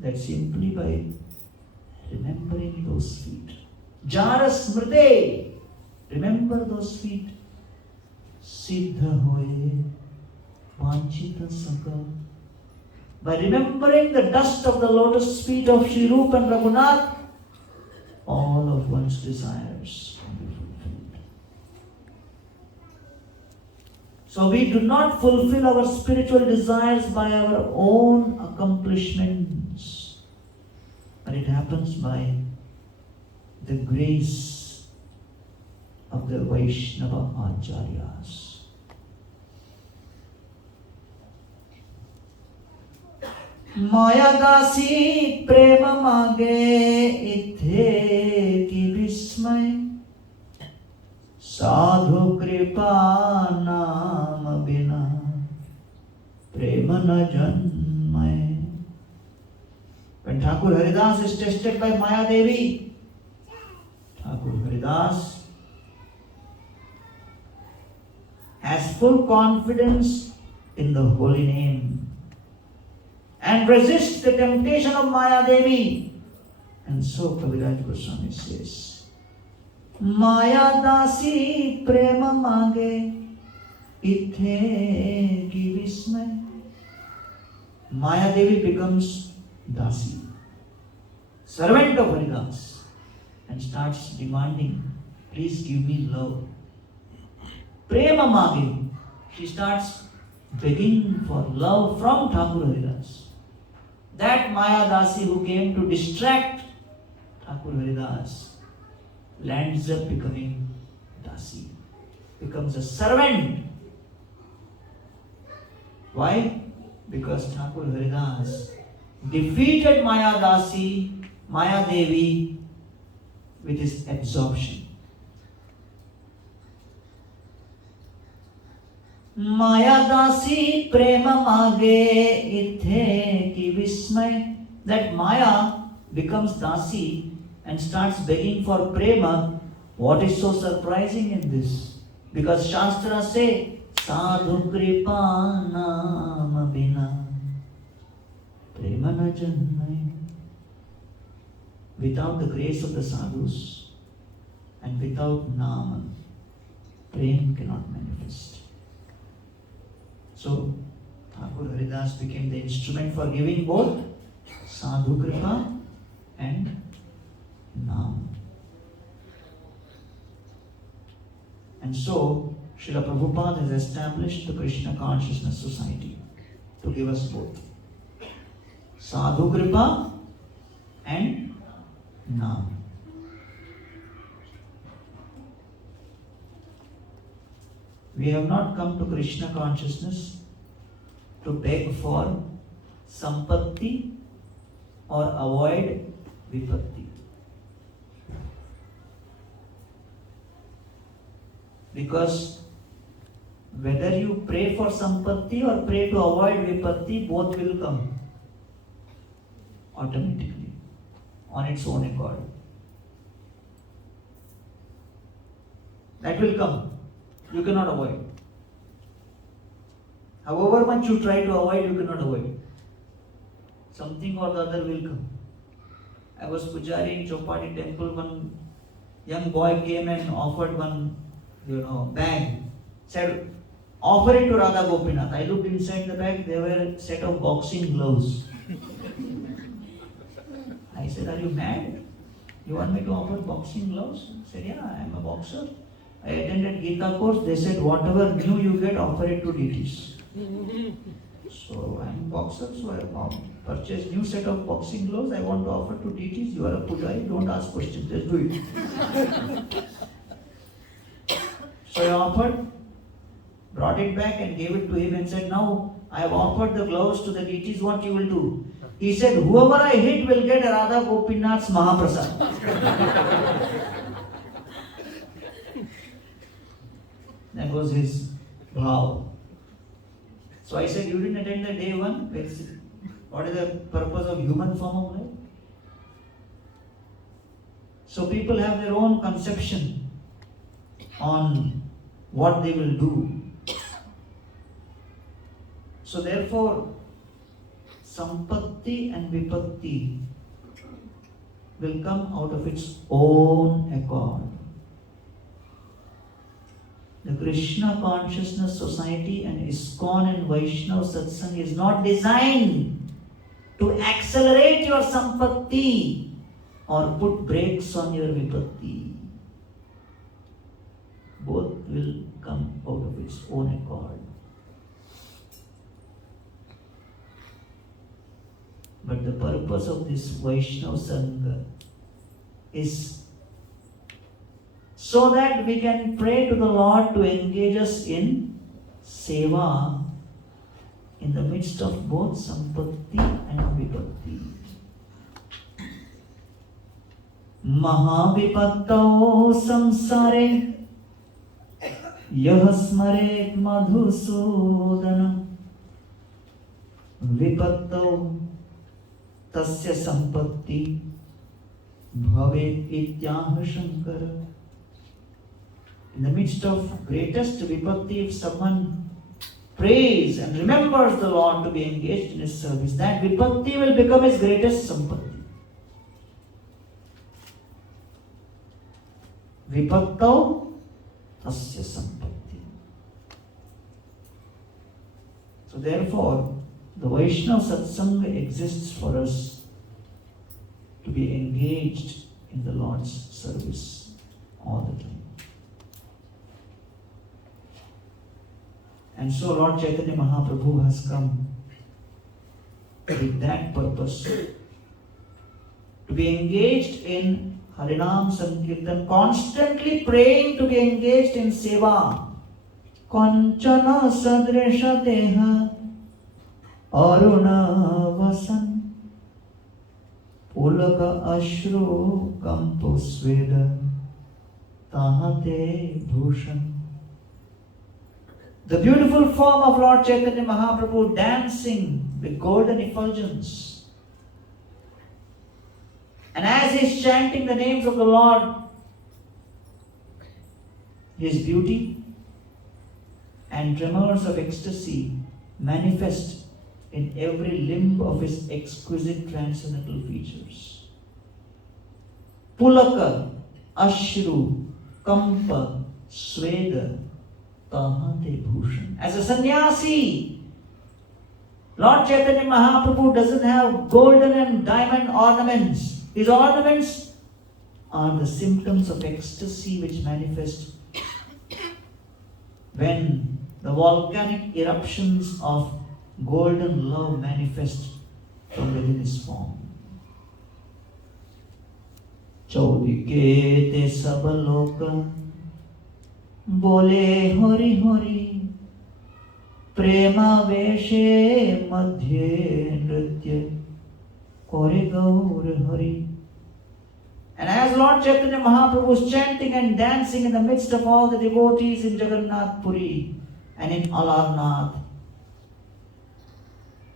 that simply by remembering those feet. Jara Smrite, remember those feet. Siddha Hoye Vanchita Sakal. By remembering the dust of the lotus feet of Sri Rupa and Raghunath, all of one's desires can be fulfilled. So we do not fulfill our spiritual desires by our own accomplishments, but it happens by the grace of the Vaishnava Acharyas. Maya dasi prema mage ithe ki vismay sadhu kripa naam bina prema na janmay. When Thakur Haridas is tested by Maya Devi, Thakur Haridas has full confidence in the holy name and resists the temptation of Maya Devi. And so Kaviraj Goswami says, Maya dasi prema mage ithe ki vismay. Maya Devi becomes dasi, servant of Haridas, and starts demanding, please give me love. Prema mage, she starts begging for love from Thakur Haridas. That Maya Dasi who came to distract Thakur Haridas lands up becoming Dasi, becomes a servant. Why? Because Thakur Haridas defeated Maya Dasi, Maya Devi, with his absorption. Maya dasi prema mage ithe ki vismay. That Maya becomes dasi and starts begging for prema. What is so surprising in this? Because Shastra say, sadhu kripa naam bina prema na janmay. Without the grace of the sadhus and without naam, prema cannot manifest. So, Thakur Haridas became the instrument for giving both sadhu kripa and naam. And so, Srila Prabhupada has established the Krishna Consciousness Society to give us both sadhu kripa and naam. We have not come to Krishna consciousness to beg for sampatti or avoid vipatti. Because whether you pray for sampatti or pray to avoid vipatti, both will come automatically on its own accord. That will come. You cannot avoid. However much you try to avoid, you cannot avoid. Something or the other will come. I was pujari in Chopati temple. One young boy came and offered one, bag. Said, offer it to Radha Gopinath. I looked inside the bag. There were a set of boxing gloves. I said, are you mad? You want me to offer boxing gloves? He said, yeah, I am a boxer. I attended Gita course. They said, whatever new you get, offer it to deities. So I'm a boxer, so I have purchased new set of boxing gloves. I want to offer to deities. You are a pujari, don't ask questions, just do it. So I offered, brought it back and gave it to him and said, now I have offered the gloves to the deities, what you will do? He said, whoever I hit will get Radha Gopinath's Mahaprasad. That was his vow. So I said, you didn't attend the day one? What is the purpose of human form of life? So people have their own conception on what they will do. So therefore, sampatti and vipatti will come out of its own accord. The Krishna Consciousness Society and ISKCON and Vaishnava Satsang is not designed to accelerate your sampatti or put brakes on your vipatti. Both will come out of its own accord. But the purpose of this Vaishnava Sangha is so that we can pray to the Lord to engage us in seva in the midst of both sampatti and vipatti. Mahavipattao samsare yah smaret madhusudana vipattao tasya sampatti bhavet ityah shankara. In the midst of greatest vipatti, if someone prays and remembers the Lord to be engaged in his service, that vipatti will become his greatest sampatti. Vipattau tasya sampatti. So therefore, the Vaishnava Satsanga exists for us to be engaged in the Lord's service all the time. And so Lord Chaitanya Mahaprabhu has come with that purpose, to be engaged in Harinam Sankirtan, constantly praying to be engaged in seva. Kanchana sadresha deha aruna vasan pulaka ashru kampusveda tahate bhushan. The beautiful form of Lord Chaitanya Mahaprabhu dancing with golden effulgence. And as he is chanting the names of the Lord, his beauty and tremors of ecstasy manifest in every limb of his exquisite transcendental features. Pulaka, Ashru, Kampa, Sweda, Tahate Bhushan. As a sannyasi, Lord Chaitanya Mahaprabhu doesn't have golden and diamond ornaments. His ornaments are the symptoms of ecstasy which manifest when the volcanic eruptions of golden love manifest from within his form. Chaudike te sabaloka Bole Hori Hori Prema Veshe Madhye Nritya Kore Gaur Hari. And as Lord Chaitanya Mahaprabhu was chanting and dancing in the midst of all the devotees in Jagannath Puri and in Alarnath,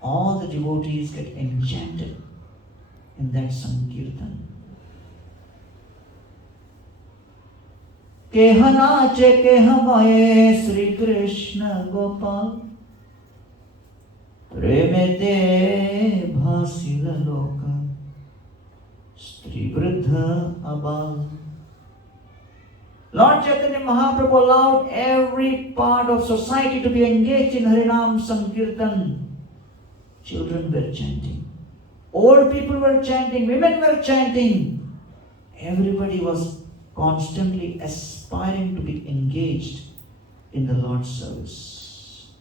all the devotees get enchanted in that Sankirtan. Keha nache keha gaye Sri Krishna Gopal Premete bhasila loka Stri Vridha Abal. Lord Chaitanya Mahaprabhu allowed every part of society to be engaged in Harinam Sankirtan. Children were chanting, old people were chanting, women were chanting. Everybody was constantly aspiring to be engaged in the Lord's service.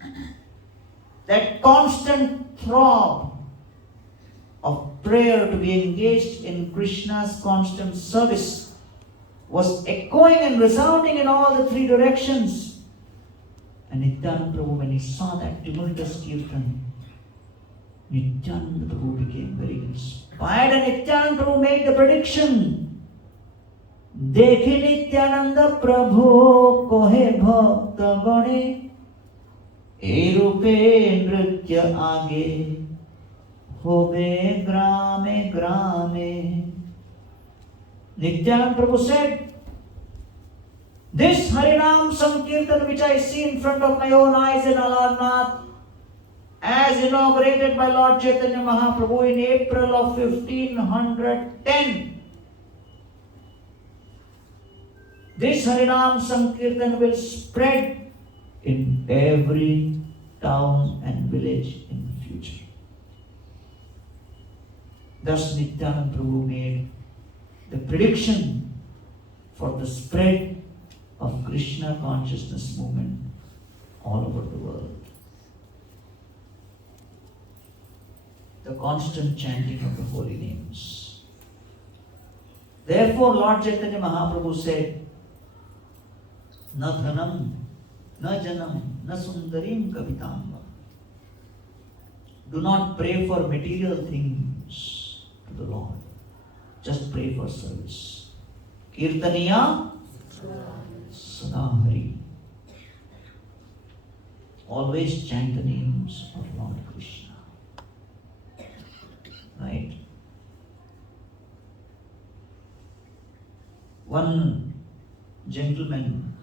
that constant throb of prayer to be engaged in Krishna's constant service was echoing and resounding in all the three directions. And Nityananda Prabhu, when he saw that tumultuous kirtan, Nityananda Prabhu became very inspired, and Nityananda Prabhu made the prediction. Dekhe Nityananda Prabhu kohe bhakta gane, e rupe nritya aage, hobe grame grame. Nityananda Prabhu said, this Harinam Sankirtan which I see in front of my own eyes in Aladnath, as inaugurated by Lord Chaitanya Mahaprabhu in April of 1510, this Harinam Sankirtan will spread in every town and village in the future. Thus Nityananda Prabhu made the prediction for the spread of Krishna consciousness movement all over the world. The constant chanting of the holy names. Therefore Lord Chaitanya Mahaprabhu said, Na dhanam, na janam, na sundarim kavitamba. Do not pray for material things to the Lord. Just pray for service. Kirtaniya Sada Hari. Always chant the names of Lord Krishna. Right? One gentleman,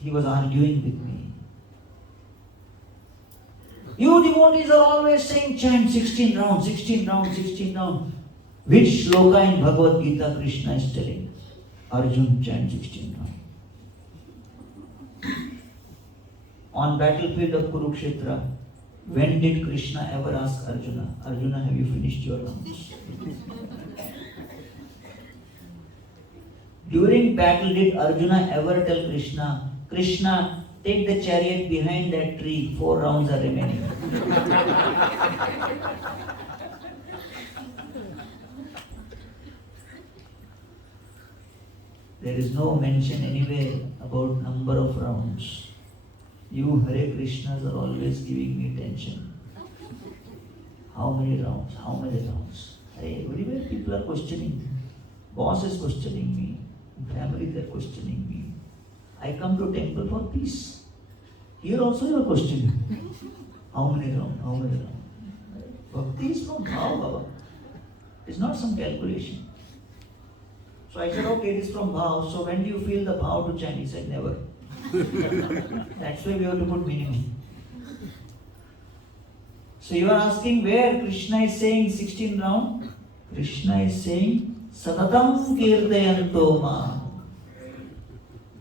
he was arguing with me. You devotees are always saying chant 16 rounds, 16 rounds, 16 rounds. Which shloka in Bhagavad Gita Krishna is telling? Arjun chant 16 rounds. On battlefield of Kurukshetra, when did Krishna ever ask Arjuna, Arjuna, have you finished your rounds? During battle, did Arjuna ever tell Krishna, Krishna, take the chariot behind that tree, 4 rounds are remaining? There is no mention anywhere about number of rounds. You Hare Krishnas are always giving me tension. How many rounds? How many rounds? Everywhere people are questioning. Boss is questioning me. Family they are questioning me. I come to temple for peace. Here also you are questioning. How many rounds? How many rounds? Bhakti is from Bhav, Baba. It's not some calculation. So I said, okay, it is from Bhav. So when do you feel the Bhav to chant? He said, never. That's why we have to put minimum. So you are asking where Krishna is saying 16 round? Krishna is saying, Satatam Kirtayanto Ma.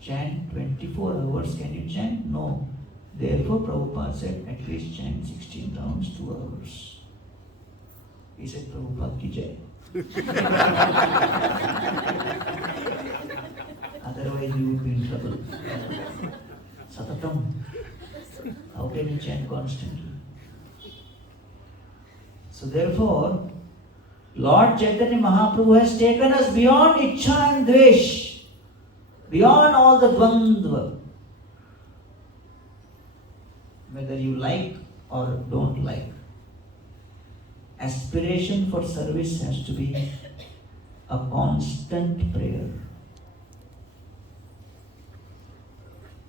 Chant 24 hours. Can you chant? No. Therefore Prabhupada said, at least chant 16 rounds, 2 hours. He said, Prabhupada ki jai. Otherwise you would be in trouble. Satatam. How can you chant constantly? So therefore, Lord Chaitanya Mahaprabhu has taken us beyond Ichcha and Dvesh, beyond all the Dvandva. Whether you like or don't like, aspiration for service has to be a constant prayer.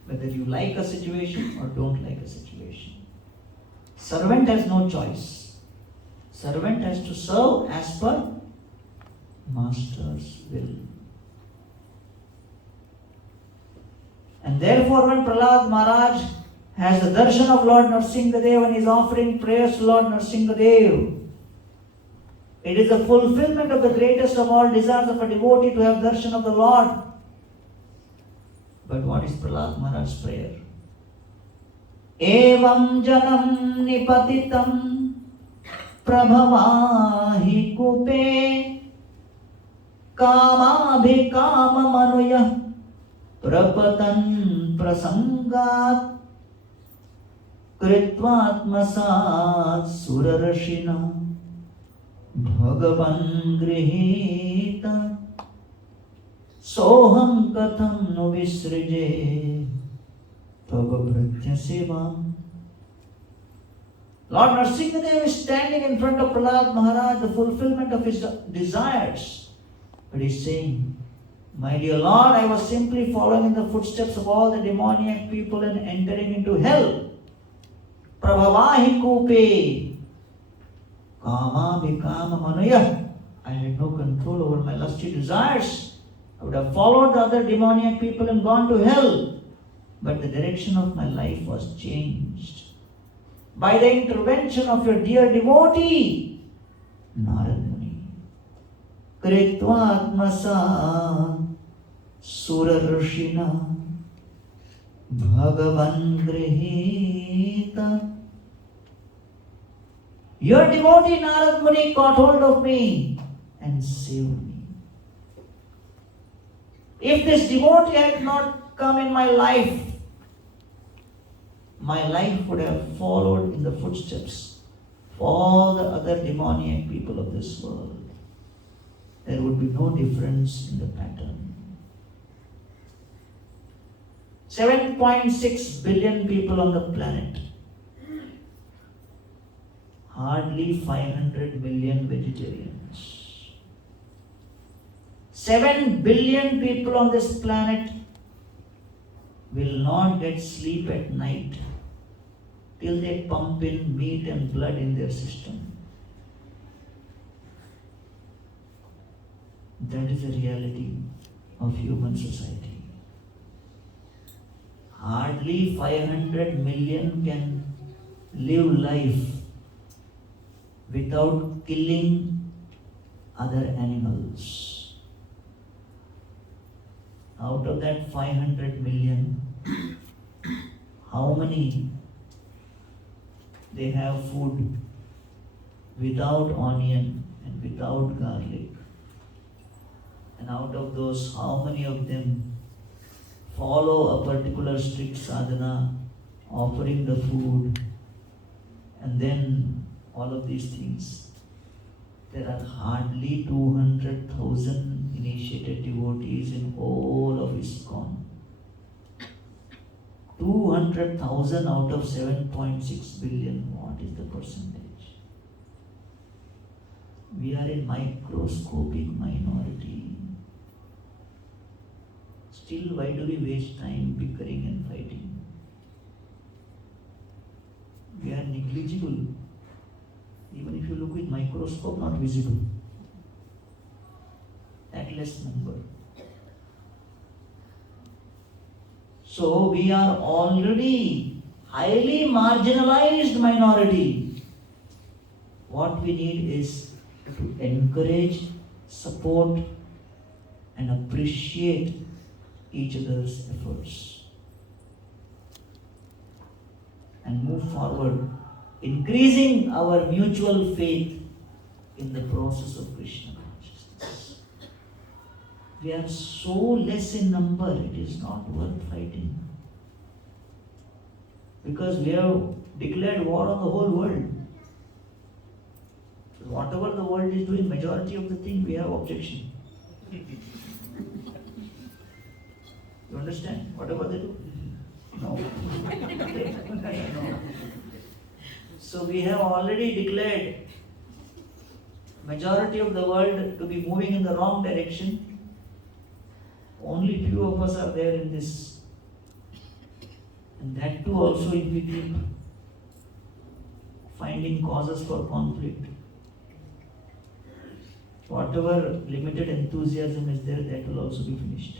Whether you like a situation or don't like a situation. Servant has no choice. Servant has to serve as per Master's will. And therefore when Prahlad Maharaj has the darshan of Lord Nrsimhadev and is offering prayers to Lord Nrsimhadev, it is the fulfillment of the greatest of all desires of a devotee to have darshan of the Lord. But what is Prahlad Maharaj's prayer? Evam janam nipatitam prabhavahi kupe kamabhi kamamanuya prapatan prasangat. Kritva atmasat surarashina Bhagavan grihita Soham katham no visrije Tava bhratya seva. Lord Nrsimhadev is standing in front of Prahlad Maharaj, the fulfillment of his desires. But he's saying, my dear Lord, I was simply following in the footsteps of all the demoniac people and entering into hell. Prabhavahi kupe kama vikama manaya. I had no control over my lusty desires. I would have followed the other demoniac people and gone to hell. But the direction of my life was changed by the intervention of your dear devotee, Narad Muni. Kritva atmasa surarshina Bhagavan grihita. Your devotee Narad Muni caught hold of me and saved me. If this devotee had not come in my life would have followed in the footsteps of all the other demoniac people of this world. There would be no difference in the pattern. 7.6 billion people on the planet. Hardly 500 million vegetarians. 7 billion people on this planet will not get sleep at night till they pump in meat and blood in their system. That is the reality of human society. Hardly 500 million can live life without killing other animals. Out of that 500 million, how many they have food without onion and without garlic? And out of those, how many of them follow a particular strict sadhana, offering the food, and then all of these things? There are hardly 200,000 initiated devotees in all of ISKCON. 200,000 out of 7.6 billion. What is the percentage? We are a microscopic minority. Still, why do we waste time bickering and fighting? We are negligible. Even if you look with microscope, not visible. That less number. So we are already highly marginalized minority. What we need is to encourage, support, and appreciate each other's efforts and move forward, increasing our mutual faith in the process of Krishna consciousness. We are so less in number, it is not worth fighting. Because we have declared war on the whole world. Whatever the world is doing, majority of the thing we have objection. You understand? Whatever they do? No. No. So we have already declared majority of the world to be moving in the wrong direction. Only few of us are there in this. And that too also if we keep finding causes for conflict. Whatever limited enthusiasm is there, that will also be finished.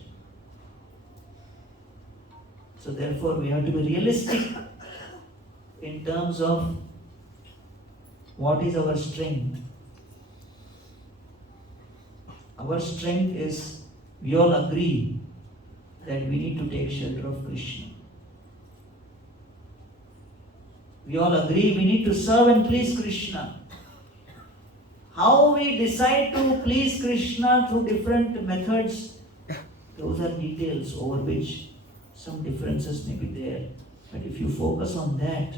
So therefore we have to be realistic in terms of what is our strength. Our strength is, we all agree that we need to take shelter of Krishna. We all agree we need to serve and please Krishna. How we decide to please Krishna through different methods, those are details over which some differences may be there. But if you focus on that,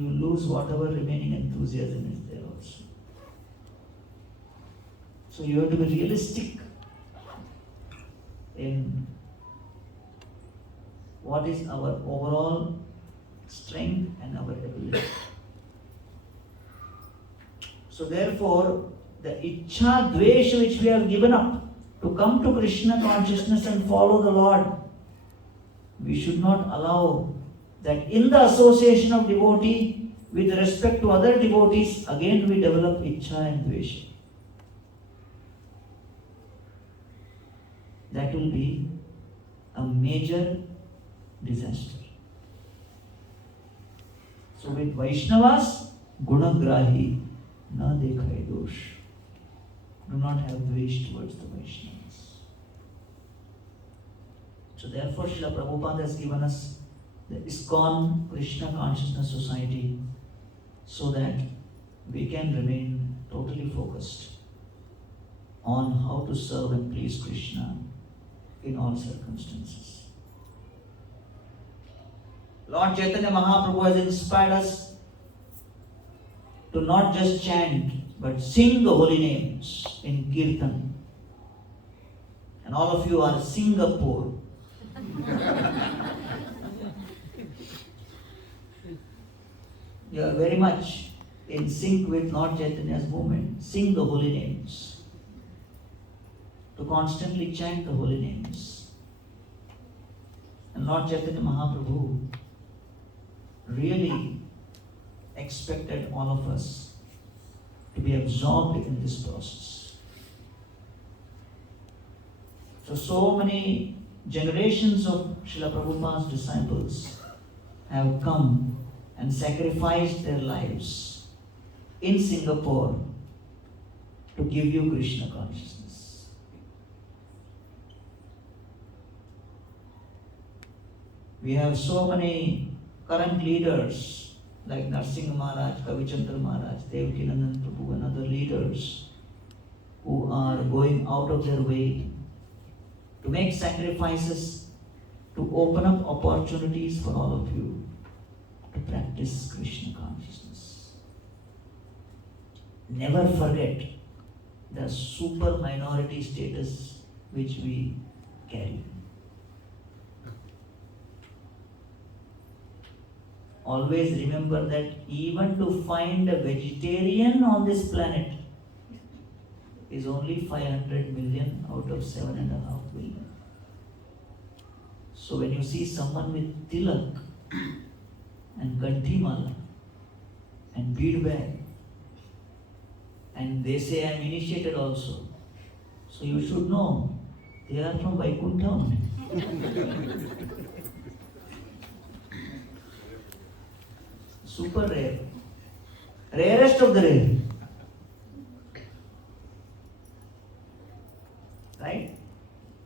you lose whatever remaining enthusiasm is there also. So you have to be realistic in what is our overall strength and our ability. So therefore, the Ichha Dvesha which we have given up to come to Krishna consciousness and follow the Lord, we should not allow that in the association of devotee with respect to other devotees, again we develop Ichha and Dvesha. That will be a major disaster. So with Vaishnavas, Gunagrahi, na dekhai dosh. Do not have dvesh towards the Vaishnavas. So therefore Srila Prabhupada has given us the ISKCON Krishna Consciousness Society so that we can remain totally focused on how to serve and please Krishna in all circumstances. Lord Chaitanya Mahaprabhu has inspired us to not just chant but sing the holy names in Kirtan. And all of you are Singapore. You are very much in sync with Lord Chaitanya's movement. Sing the holy names. To constantly chant the holy names. And Lord Chaitanya Mahaprabhu really expected all of us to be absorbed in this process. So many generations of Srila Prabhupada's disciples have come and sacrificed their lives in Singapore to give you Krishna consciousness. We have so many current leaders like Narsingh Maharaj, Kavichandra Maharaj, Devakinandan Prabhu and other leaders who are going out of their way to make sacrifices to open up opportunities for all of you to practice Krishna consciousness. Never forget the super minority status which we carry. Always remember that even to find a vegetarian on this planet is only 500 million out of 7.5 billion. So when you see someone with tilak and ganthimala and bead bag, and they say I am initiated also, so you should know they are from Vaikuntha only. Super rare. Rarest of the rare. Right?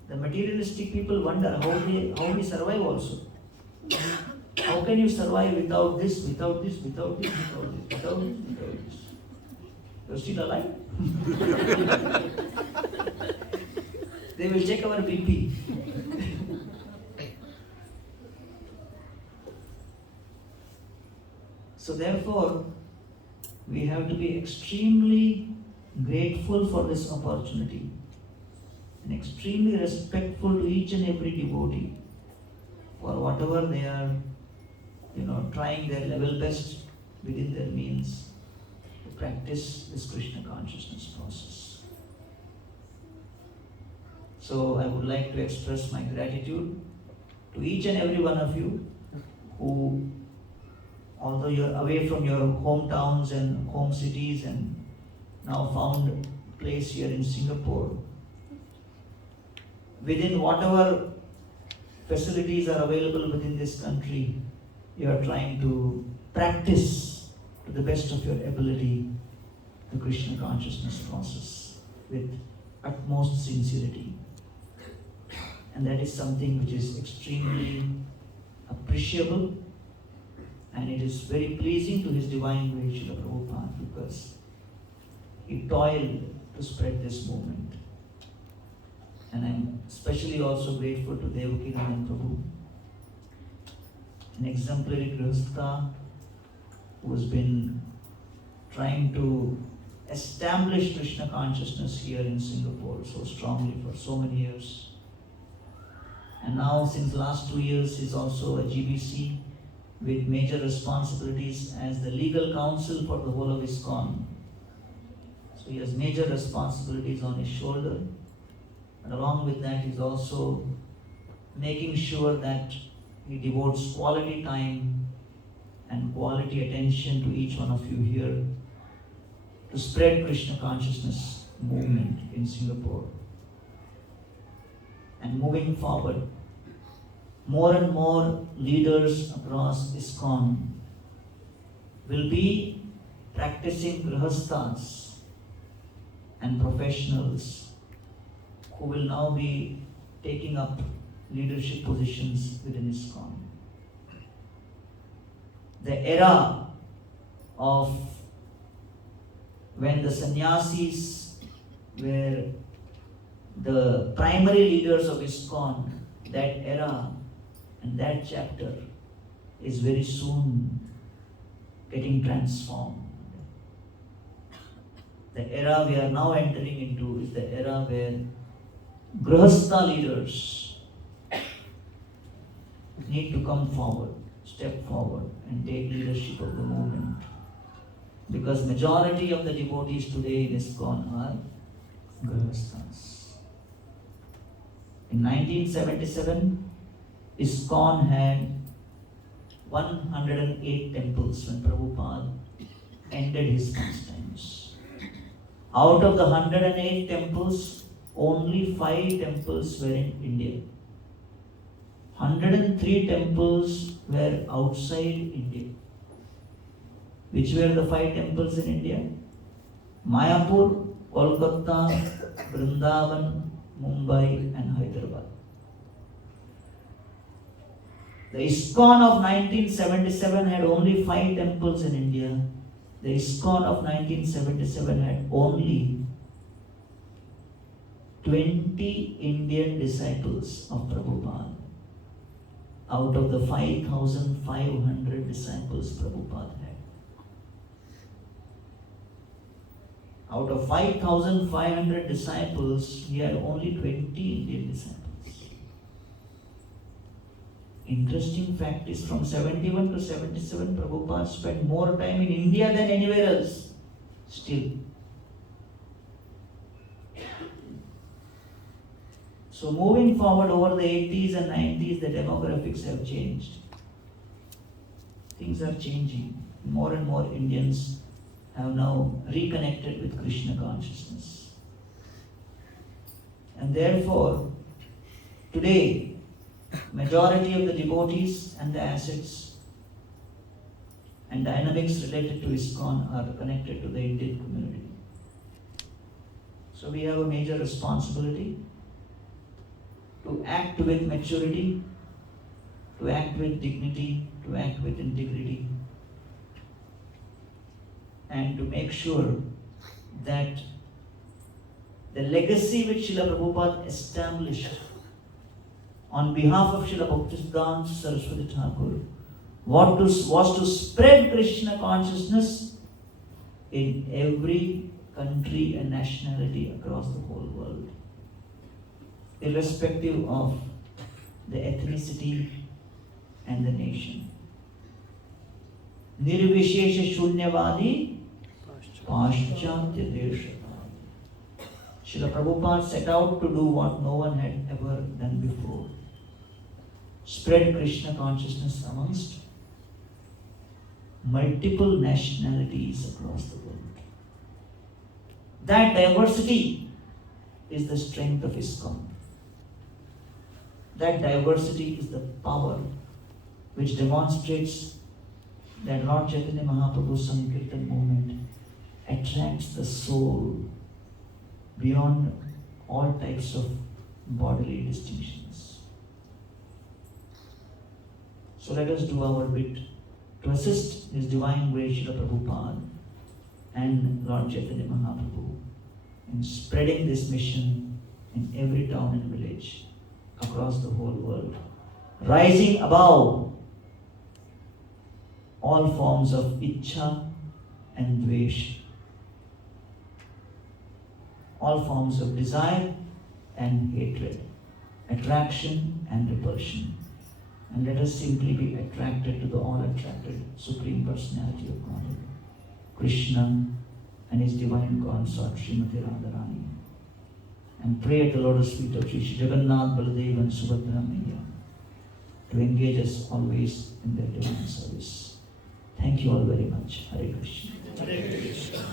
The materialistic people wonder how we survive also. How can you survive without this, without this, without this, without this, without this, without this? You're still alive? They will check our BP. So therefore, we have to be extremely grateful for this opportunity and extremely respectful to each and every devotee for whatever they are, trying their level best within their means to practice this Krishna consciousness process. So I would like to express my gratitude to each and every one of you who, although you're away from your hometowns and home cities and now found place here in Singapore, within whatever facilities are available within this country, you are trying to practice to the best of your ability the Krishna consciousness process with utmost sincerity. And that is something which is extremely appreciable, and it is very pleasing to His Divine Grace Srila Prabhupada because he toiled to spread this movement. And I'm especially also grateful to Devakinandan Prabhu, an exemplary Grihastha who's been trying to establish Krishna consciousness here in Singapore so strongly for so many years. And now since last 2 years he's also a GBC with major responsibilities as the legal counsel for the whole of ISKCON. So he has major responsibilities on his shoulder. And along with that he's also making sure that he devotes quality time and quality attention to each one of you here to spread Krishna consciousness movement in Singapore. And moving forward, more and more leaders across ISKCON will be practicing grihasthas and professionals who will now be taking up leadership positions within ISKCON. The era of when the sannyasis were the primary leaders of ISKCON, that era and that chapter is very soon getting transformed. The era we are now entering into is the era where grihastha leaders need to come forward, step forward and take leadership of the movement. Because majority of the devotees today in ISKCON are grihasthas. In 1977, ISKCON had 108 temples when Prabhupada ended his pastimes. Out of the 108 temples, only 5 temples were in India. 103 temples were outside India. Which were the 5 temples in India? Mayapur, Kolkata, Vrindavan, Mumbai and Hyderabad. The ISKCON of 1977 had only 5 temples in India. The ISKCON of 1977 had only 20 Indian disciples of Prabhupada out of the 5,500 disciples Prabhupada had. Out of 5,500 disciples, he had only 20 Indian disciples. Interesting fact is from 71 to 77, Prabhupada spent more time in India than anywhere else. Still. So moving forward over the 80s and 90s, the demographics have changed. Things are changing. More and more Indians have now reconnected with Krishna consciousness. And therefore, today, majority of the devotees and the assets and dynamics related to ISKCON are connected to the Indian community. So we have a major responsibility to act with maturity, to act with dignity, to act with integrity, and to make sure that the legacy which Srila Prabhupada established on behalf of Srila Bhaktisiddhanta Saraswati Thakur was to spread Krishna consciousness in every country and nationality across the whole world, irrespective of the ethnicity and the nation. Nirvishesha Shunyavadi Paschatya Deshata. Srila Prabhupada set out to do what no one had ever done before. Spread Krishna consciousness amongst multiple nationalities across the world. That diversity is the strength of ISKCON. That diversity is the power which demonstrates that Lord Chaitanya Mahaprabhu's Sankirtan movement attracts the soul beyond all types of bodily distinctions. So let us do our bit to assist His Divine Grace Srila Prabhupada and Lord Chaitanya Mahaprabhu in spreading this mission in every town and village across the whole world, rising above all forms of ichcha and dvesh, all forms of desire and hatred, attraction and repulsion. And let us simply be attracted to the all-attracted Supreme Personality of Godhead, Krishna and His divine consort, Srimati Radharani. And pray at the lotus feet of Sri Jagannath, Baladev and Subhadra Maya to engage us always in their divine service. Thank you all very much. Hare Krishna. Hare Krishna.